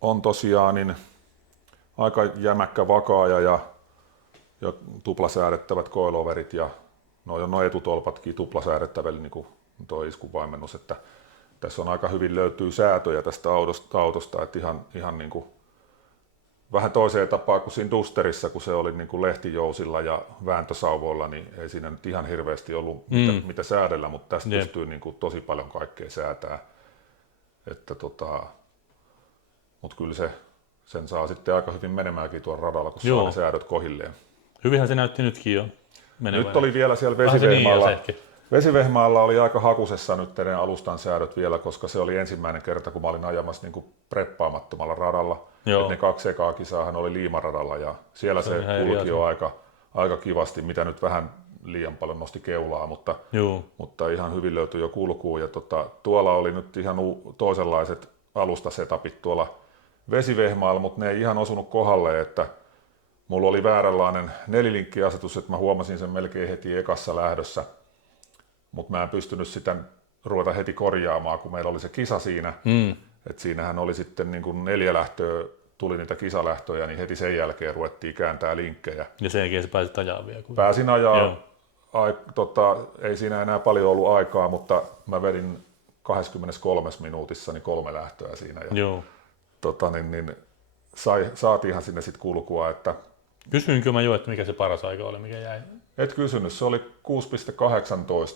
on tosiaan niin aika jämäkkä vakaaja ja tuplasäädettävät coiloverit ja no etutolpatkin tuplasäädettävällä niin kuin tuo iskuvaimennus, että tässä on aika hyvin löytyy säätöjä tästä autosta, että ihan niin kuin vähän toiseen tapaan kuin siinä Dusterissa, kun se oli niin kuin lehtijousilla ja vääntösauvoilla, niin ei siinä nyt ihan hirveästi ollut mitä säädellä, mutta tästä pystyy niin kuin tosi paljon kaikkea säätää. Että mutta kyllä sen saa sitten aika hyvin menemäänkin tuolla radalla, kun saa ne säädöt kohilleen. Hyvinhän se näytti nytkin jo menevän. Nyt oli vielä siellä Vesivehmaalla oli aika hakusessa nyt ne alustan säädöt vielä, koska se oli ensimmäinen kerta, kun mä olin ajamassa niin kuin preppaamattomalla radalla. Ne 2 ekaa kisaahan oli Liimaradalla ja siellä se kulki jo aika kivasti, mitä nyt vähän liian paljon nosti keulaa, mutta ihan hyvin löytyi jo kulkuun. Ja tuolla oli nyt ihan toisenlaiset alustasetapit tuolla Vesivehmaalla, mutta ne ei ihan osunut kohdalle, että mulla oli vääränlainen nelilinkkiasetus, että mä huomasin sen melkein heti ekassa lähdössä, mutta mä en pystynyt sitä ruveta heti korjaamaan, kun meillä oli se kisa siinä. että siinähän oli sitten niin kuin 4 lähtöä, tuli niitä kisalähtöjä, niin heti sen jälkeen ruvettiin kääntää linkkejä. Ja sen jälkeen sä pääsit ajaa vielä? Pääsin ajaa. Ei siinä enää paljon ollut aikaa, mutta mä vedin 23 minuutissa niin 3 lähtöä siinä. Ja, joo. Saatiinhan sinne sitten kulkua. Että kysyinkö mä jo, että mikä se paras aika oli, mikä jäi? Et kysynyt, se oli 6,18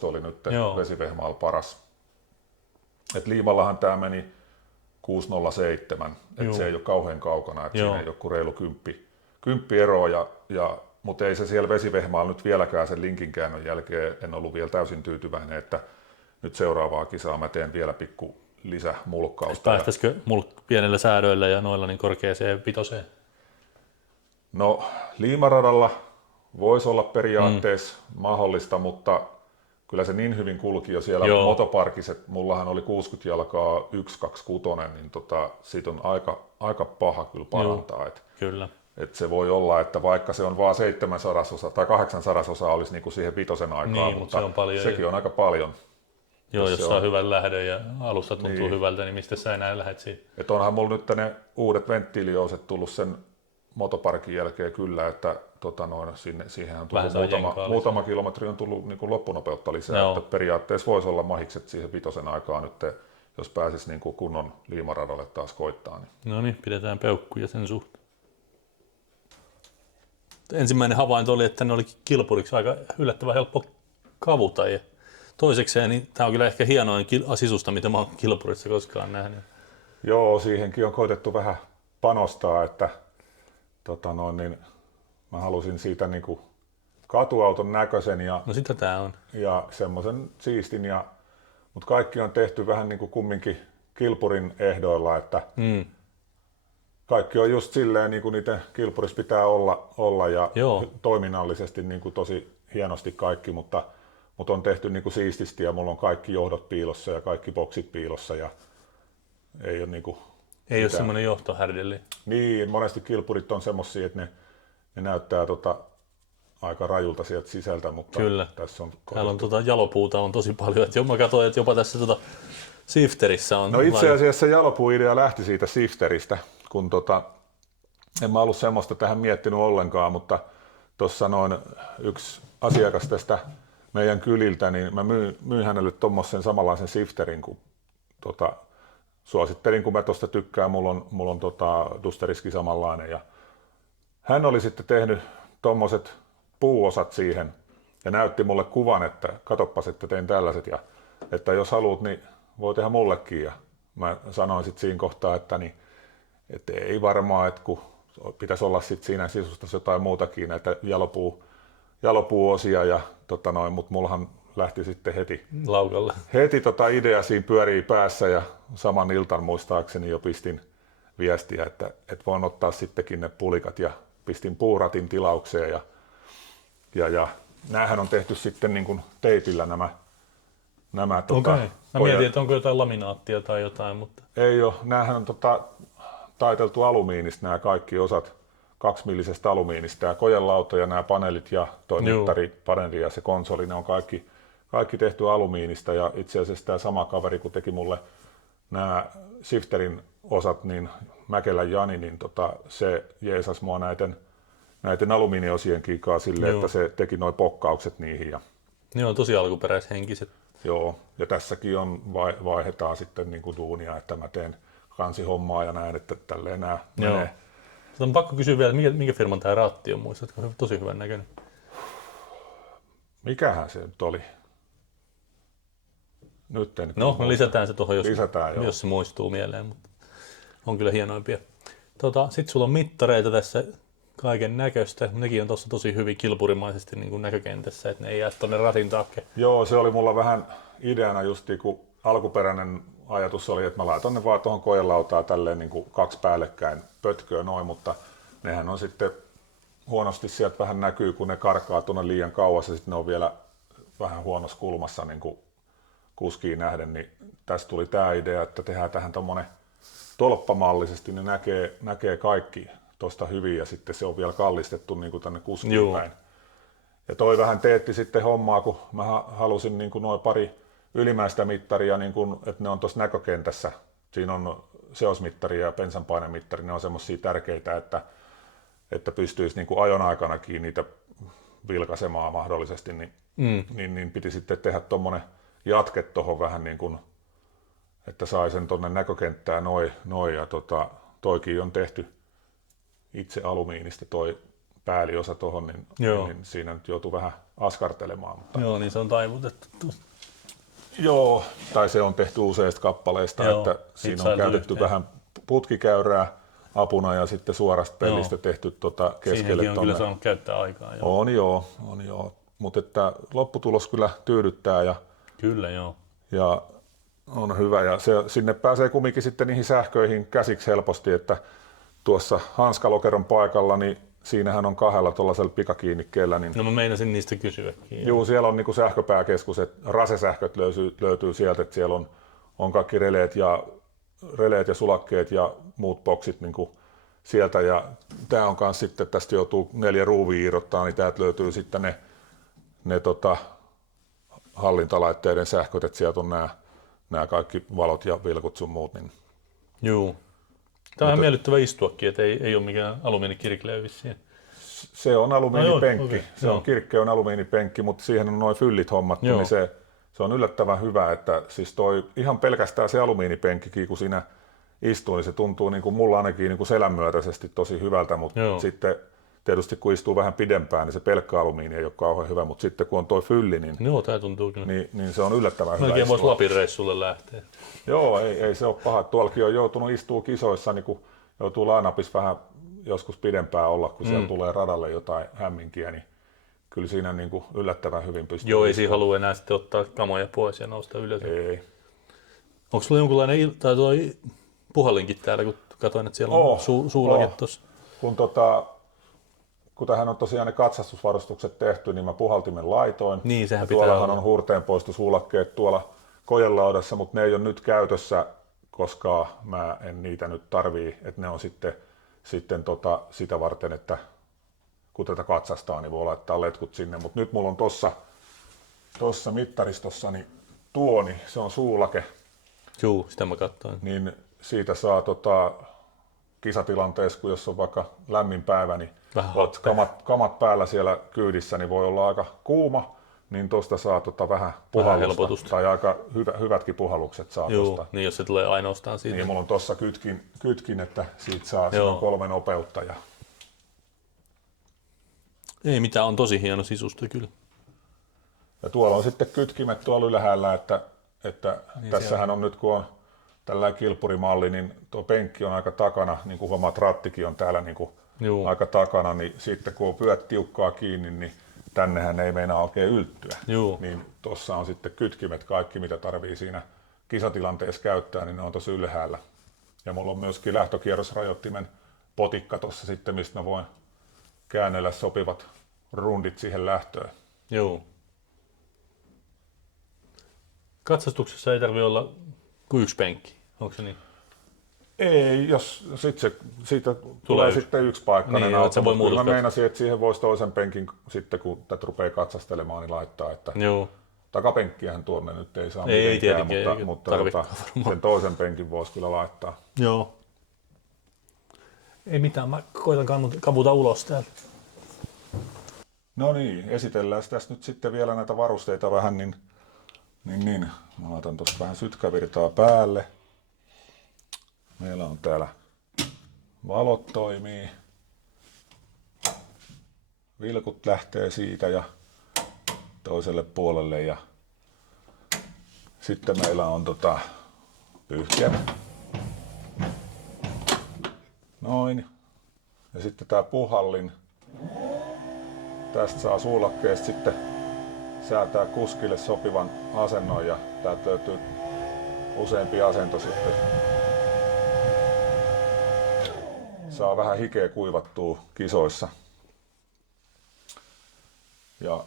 oli nyt Vesivehmaalla paras. Et Liimallahan tämä meni 6,07, että se ei ole kauhean kaukana, että siinä ei ole kuin reilu 10 eroa, mutta ei se siellä Vesivehmaalla nyt vieläkään sen linkin käännön jälkeen, en ollut vielä täysin tyytyväinen, että nyt seuraavaa kisaa mä teen vielä pikku lisämulkkausta. Päästäisikö pienellä säädöillä ja noilla niin korkeaseen vitoseen? No Liimaradalla voisi olla periaatteessa mahdollista, mutta kyllä se niin hyvin kulki jo siellä motoparkissa, että mullahan oli 60 jalkaa 1.26, niin siitä on aika paha kyllä parantaa. Kyllä. Että se voi olla, että vaikka se on vain 7/100 tai 8/100 olisi niin kuin siihen vitosen aikaa, niin, mutta se on paljon, sekin on aika paljon. Joo, jos saa hyvän lähdön ja alusta tuntuu hyvältä, niin mistä sä enää lähdet siitä? Että onhan mulla nyt ne uudet venttiilijouset tullut sen motoparkin jälkeen kyllä, että siihen on tullut muutama kilometri on tullut niin kuin loppunopeutta lisää, että periaatteessa voisi olla mahikset siihen vitosen aikaan nyt, jos pääsisi niin kuin kunnon liimaradalle taas koittaa. Niin. No niin, pidetään peukkuja sen suhteen. Ensimmäinen havainto oli, että ne oli kilpuriksi aika yllättävän helppo kavuta. Ja toisekseen, niin tämä on kyllä ehkä hienoin sisusta, mitä mä oon kilpurissa koskaan nähnyt. Joo, siihenkin on koitettu vähän panostaa, että mä halusin siitä niinku katuauton näköisen ja, no sitä tää on. Ja semmoisen siistin, mutta kaikki on tehty vähän niinku kumminkin kilpurin ehdoilla, että kaikki on just silleen niin kuin niitä kilpurissa pitää olla ja toiminnallisesti niin kuin tosi hienosti kaikki, mutta on tehty niin kuin siististi ja mulla on kaikki johdot piilossa ja kaikki boksit piilossa ja ei ole niinku ei ole semmoinen johtohärdelli. Niin, monesti kilpurit on semmosia, että ne näyttää aika rajulta sieltä sisältä, mutta kyllä. Tässä on täällä on jalopuuta on tosi paljon, että mä katsoin, että jopa tässä Sifterissä on. No itse asiassa se jalopuuidea lähti siitä Sifteristä, kun en mä ollut semmoista tähän miettinyt ollenkaan, mutta tuossa noin yksi asiakas tästä meidän kyliltä, niin mä myin hänelle tommosen samanlaisen Sifterin, kun suosittelin, kun mä tuosta tykkään, mulla on Dusteriski samanlainen ja hän oli sitten tehnyt tommoset puuosat siihen ja näytti mulle kuvan, että katoppas, että tein tällaiset ja että jos haluat, niin voi tehdä mullekin ja mä sanoin sitten siinä kohtaa, että ei varmaan, että kun pitäisi olla sitten siinä sisustassa jotain muutakin, näitä jalopuuosia ja mutta mullahan lähti sitten heti laukalle. Heti idea siinä pyörii päässä ja saman iltan muistaakseni jo pistin viestiä, että voin ottaa sittenkin ne pulikat ja pistin puuratin tilaukseen ja näähän on tehty sitten niin kuin teipillä nämä Okei. Mä mietin, että onko jotain laminaattia tai jotain, mutta... Ei ole. Näähän on taiteltu alumiinista nämä kaikki osat, 2-millisestä alumiinista. Tämä kojelauta ja nämä paneelit ja tuo mittaripaneeli ja se konsoli, ne on kaikki tehty alumiinista. Ja itse asiassa tämä sama kaveri, kun teki mulle nämä shifterin osat, niin Mäkelän Jani, niin se jeesasi mua näiden alumiiniosien kikaa silleen, että se teki nuo pokkaukset niihin. Ja ne on tosi alkuperäishenkiset. Joo, ja tässäkin vaihdetaan sitten niin kuin duunia, että mä teen kansihommaa ja näin, että tälleen nämä menee. On pakko kysyä vielä, minkä firman tämä raatti on, muistatko? Tosi hyvän näköinen. Mikähän se nyt oli? Nyt en me lisätään se tuohon, jos se muistuu mieleen, mutta on kyllä hienoimpia. Sitten sulla on mittareita tässä kaiken näköistä. Nekin on tuossa tosi hyvin kilpurimaisesti niin kuin näkökentässä, että ne ei jää tuonne ratin taakse. Joo, se oli mulla vähän ideana justiin, kun alkuperäinen ajatus oli, että mä laitan ne vaan tuohon kojelautaan tälleen niin kuin 2 päällekkäin pötköä noin, mutta nehän on sitten huonosti sieltä vähän näkyy, kun ne karkaa tuonne liian kauas ja sitten ne on vielä vähän huonossa kulmassa niin kuin kuskiin nähden, niin tästä tuli tämä idea, että tehdään tähän tommonen tolppamallisesti, niin näkee kaikki tuosta hyvin ja sitten se on vielä kallistettu niin kuin tänne kuskiin päin. Ja toi vähän teetti sitten hommaa, kun mä halusin niin kuin noin pari ylimmäistä mittaria, niin kuin, että ne on tuossa näkökentässä. Siinä on seosmittari ja bensanpainemittari, ne on semmoisia tärkeitä, että pystyisi niin kuin ajon aikanakin niitä vilkaisemaan mahdollisesti, niin piti sitten tehdä tuommoinen jatke tuohon vähän niin kuin, että sai sen tuonne näkökenttään noin ja toikin on tehty itse alumiinista toi pääliosa tuohon, niin siinä nyt joutuu vähän askartelemaan. Mutta... Joo, niin se on taivutettu. Joo, tai se on tehty useista kappaleista, että siinä on käytetty vähän putkikäyrää apuna ja sitten suorasta pellistä tehty keskelle. Siihenkin on kyllä saanut käyttää aikaa. On joo. Mutta että lopputulos kyllä tyydyttää ja, kyllä, joo. Ja on hyvä ja sinne pääsee kumminkin sitten niihin sähköihin käsiksi helposti, että tuossa hanskalokeron paikalla, niin siinähän on 2 tuollaisella pikakiinnikkeellä. Niin... No mä meinasin niistä kysyäkin. Joo, siellä on niinku sähköpääkeskus, että rasesähköt löytyy sieltä, että siellä on kaikki releet ja sulakkeet ja muut boksit niinku sieltä. Ja tää on kans sitten, tästä joutuu 4 ruuvia irrottaa, niin täältä löytyy sitten ne hallintalaitteiden sähköt, että sieltä on nämä kaikki valot ja vilkut sun muut. Niin... Joo. Tämä on ihan miellyttävä istuakin, että ei ole mikään alumiinikirkleä vissiin. Se on alumiinipenkki. Se on kirkkeön alumiinipenkki, mutta siihen on noin fyllit hommattu, niin se on yllättävän hyvä, että siis toi ihan pelkästään se alumiinipenkkikin, kun siinä istuu, niin se tuntuu niin kuin mulla ainakin niin kuin selänmyötäisesti tosi hyvältä, mutta sitten tietysti kun istuu vähän pidempään, niin se pelkkä alumiini ei ole kauhean hyvä, mutta sitten kun on toi fylli, niin, tämä tuntuu kyllä. Niin se on yllättävän hyvä. Melkein voisi Lapin reissulle lähteä. Joo, ei se ole paha. Tuollakin on joutunut istua kisoissa, niin kun joutuu lainapissa vähän joskus pidempään olla, kun siellä tulee radalle jotain hämminkiä, niin kyllä siinä niin kuin yllättävän hyvin pystyy. Joo, ei siinä halua enää sitten ottaa kamoja pois ja nousta ylös. Ei. Onko sulla jonkunlainen puhallinkin täällä, kun katsoin, että siellä on suulake tuossa? Kun tähän on tosiaan ne katsastusvarustukset tehty, niin mä puhaltimen laitoin. Niin, sehän tuollahan on huurteenpoistosuulakkeet tuolla kojelaudassa, mutta ne ei ole nyt käytössä, koska mä en niitä nyt tarvii, että ne on sitten sitä varten, että kun tätä katsastaa, niin voi laittaa letkut sinne. Mutta nyt mulla on tuossa mittaristossa niin niin se on suulake. Joo, sitä mä katsoin. Niin siitä saa kisatilanteessa, kun jos on vaikka lämmin päivä, niin olet kamat päällä siellä kyydissä, niin voi olla aika kuuma, niin tuosta saa vähän puhallusta, tai aika hyvätkin puhallukset saa tuosta. Niin jos se tulee ainoastaan siitä. Niin mulla on tuossa kytkin, että siitä saa 3 nopeutta. Ei mitään, on tosi hieno sisusta kyllä. Ja tuolla on sitten kytkimet tuolla ylhäällä, että niin tässähän on nyt kun on tällainen kilpurimalli, niin tuo penkki on aika takana, niin kuin huomaat, rattikin on täällä niin kuin aika takana, niin sitten kun on pyörät tiukkaa kiinni, niin tännehän ei meinaa oikein ylttyä. Niin tuossa on sitten kytkimet, kaikki mitä tarvii siinä kisatilanteessa käyttää, niin ne on tosi ylhäällä. Ja mulla on myöskin lähtökierrosrajoittimen potikka tuossa sitten, mistä mä voin käännellä sopivat rundit siihen lähtöön. Joo. Katsastuksessa ei tarvitse olla kuin yksi penkki, onko se niin? Ei, jos siitä tulee sitten yksipaikkainen niin, auto, voi mutta mä muuttaa. meinasin, että siihen voisi toisen penkin sitten, kun tätä rupeaa katsastelemaan, niin laittaa, että Joo. takapenkkiähän tuonne nyt ei saa Ei mitenkään, tietenkin, mutta sen toisen penkin voisi kyllä laittaa. Joo. Ei mitään, mä koitan kavuta ulos täältä. No niin, esitellään tässä nyt sitten vielä näitä varusteita vähän, niin. Mä laitan tuosta vähän sytkävirtaa päälle. Meillä on täällä valot toimii. Vilkut lähtee siitä ja toiselle puolelle ja sitten meillä on pyyhkeet. Noin. Ja sitten tää puhallin. Tästä saa suulakkeesta sitten säätää kuskille sopivan asennon ja täältä löytyy useampi asento sitten. Saa vähän hikeä kuivattua kisoissa. Ja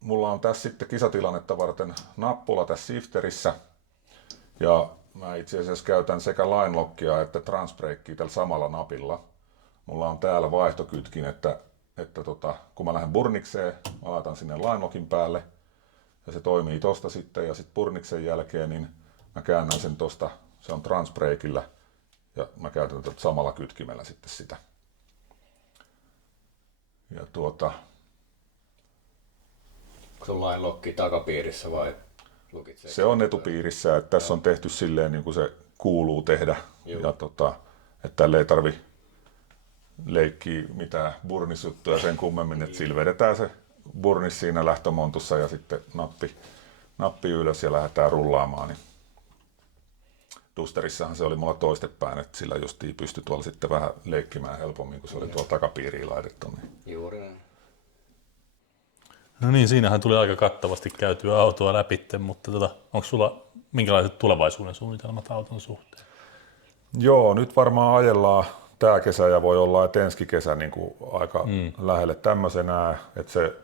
mulla on tässä sitten kisatilannetta varten nappula tässä shifterissä. Ja mä itse asiassa käytän sekä line lockia että transbreakia tällä samalla napilla. Mulla on täällä vaihtokytkin, että kun mä lähden burnikseen, mä laitan sinne line lockin päälle ja se toimii tosta sitten ja sitten burniksen jälkeen niin mä käännän sen tosta, se on transbreakillä ja mä käytän samalla kytkimellä sitten sitä. Ja Onko line lokki takapiirissä vai lukitseeko? Se on etupiirissä, että tässä on tehty silleen niin kuin se kuuluu tehdä. Joo. Ja että tälle ei tarvi leikkiä mitään burnisjuttuja sen kummemmin, että sillä vedetään se burnis siinä lähtömontussa ja sitten nappi ylös ja lähdetään rullaamaan. Niin Dusterissahan se oli mulla toistepäin, että sillä justiin pystyi tuolla sitten vähän leikkimään helpommin, kun se oli tuolla takapiiriin laitettu. Niin. Juuri näin. No niin, siinähän tuli aika kattavasti käytyä autoa läpi, mutta onko sulla minkälaiset tulevaisuuden suunnitelmat auton suhteen? Joo, nyt varmaan ajellaan tämä kesä ja voi olla, että ensi kesä niin kuin aika lähelle tämmöisenä, että se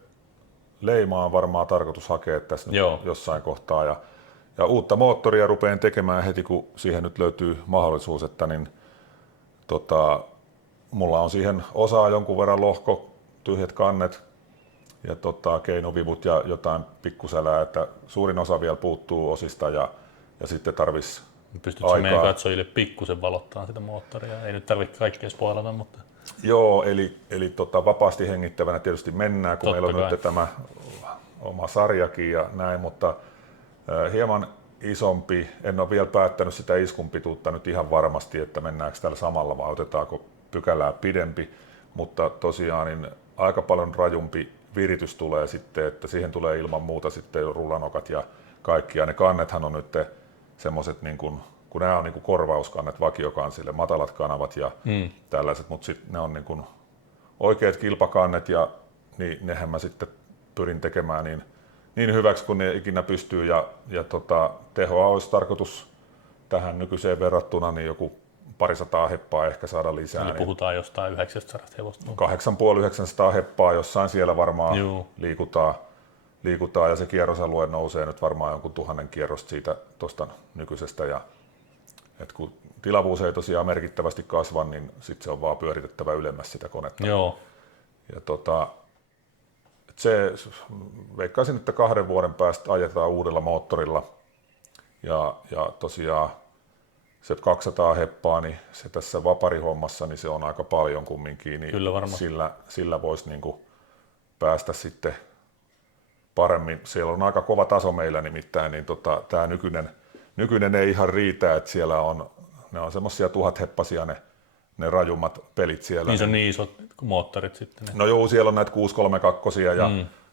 leima on varmaan tarkoitus hakea tässä nyt jossain kohtaa ja uutta moottoria rupean tekemään heti, kun siihen nyt löytyy mahdollisuus, että mulla on siihen osaa jonkun verran lohko, tyhjät kannet ja keinovivut ja jotain pikkusälää, että suurin osa vielä puuttuu osista ja sitten tarvitsisi Pystytkö meidän katsojille pikkusen valottaa sitä moottoria? Ei nyt tarvitse kaikkea spoilata, mutta... Joo, eli vapaasti hengittävänä tietysti mennään, kun meillä on nyt tämä oma sarjakin ja näin, mutta hieman isompi. En ole vielä päättänyt sitä iskun pituutta nyt ihan varmasti, että mennäänkö tällä samalla vai otetaanko pykälää pidempi, mutta tosiaan niin aika paljon rajumpi viritys tulee sitten, että siihen tulee ilman muuta sitten rullanokat ja kaikki. Ja ne kannethan on nyt semmoiset, niin kun nämä on niin kuin korvauskannet vakiokansille, matalat kanavat ja tällaiset, mutta sitten ne on niin kuin oikeat kilpakannet ja nehän mä sitten pyrin tekemään niin hyväksi kuin ne ikinä pystyy ja tehoa olisi tarkoitus tähän nykyiseen verrattuna niin joku 200 heppaa ehkä saada lisää. Eli puhutaan jostain 900 hevosta. 850-900 heppaa jossain siellä varmaan liikutaan ja se kierrosalue nousee nyt varmaan jonkun 1000 kierrosta siitä tuosta nykyisestä ja et kun tilavuus ei tosiaan merkittävästi kasva, niin sitten se on vaan pyöritettävä ylemmäs sitä konetta. Joo. Ja se veikkaisin, että 2 vuoden päästä ajetaan uudella moottorilla ja tosiaan se 200 heppaa, niin se tässä vaparihommassa niin se on aika paljon kumminkin, niin sillä voisi niinku päästä sitten paremmin. Siellä on aika kova taso meillä nimittäin, niin tämä nykyinen ei ihan riitä, että siellä ne on semmoisia 1000 heppasia ne rajummat pelit siellä. Niin se on niin isot moottorit sitten. No joo, siellä on näitä 632 ja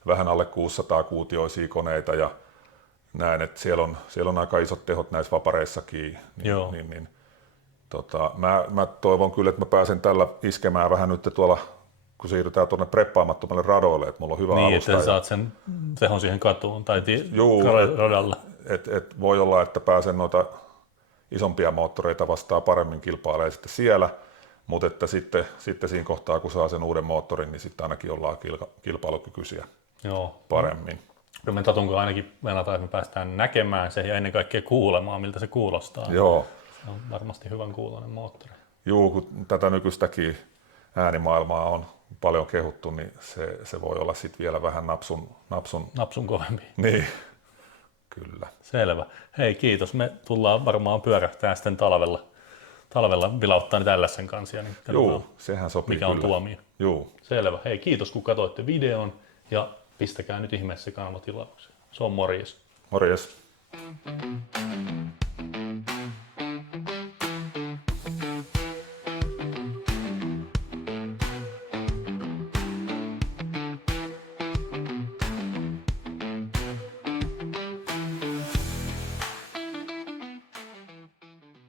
vähän alle 600 kuutioisia koneita ja näin, että siellä on aika isot tehot näissä vapareissakin. Mä toivon kyllä, että mä pääsen tällä iskemään vähän nyt tuolla, kun siirrytään tuonne preppaamattomalle radoille, että mulla on hyvä alusta. Niin, että saat sen tehon siihen katuun tai radalla. Et voi olla, että pääsen noita isompia moottoreita vastaan paremmin kilpailemaan sitten siellä, Mutta että sitten siinä kohtaa, kun saa sen uuden moottorin, niin sitten ainakin ollaan kilpailukykyisiä Joo. paremmin. Kyllä me Tatunko ainakin venataan, että me päästään näkemään se ja ennen kaikkea kuulemaan, miltä se kuulostaa. Joo. Se on varmasti hyvän kuuloinen moottori. Juu, kun tätä nykyistäkin äänimaailmaa on paljon kehuttu, niin se voi olla sitten vielä vähän Napsun kovempi. Niin, kyllä. Selvä. Hei, kiitos. Me tullaan varmaan pyörähtää sitten talvella vilauttaa nyt LS:n kanssa. Niin Juu, sehän sopii mikä kyllä. on tuomio. Juu. Selvä. Hei, kiitos kun katsoitte videon ja pistäkää nyt ihmeessä kanava tilaukseen. Se on morjes. Morjes.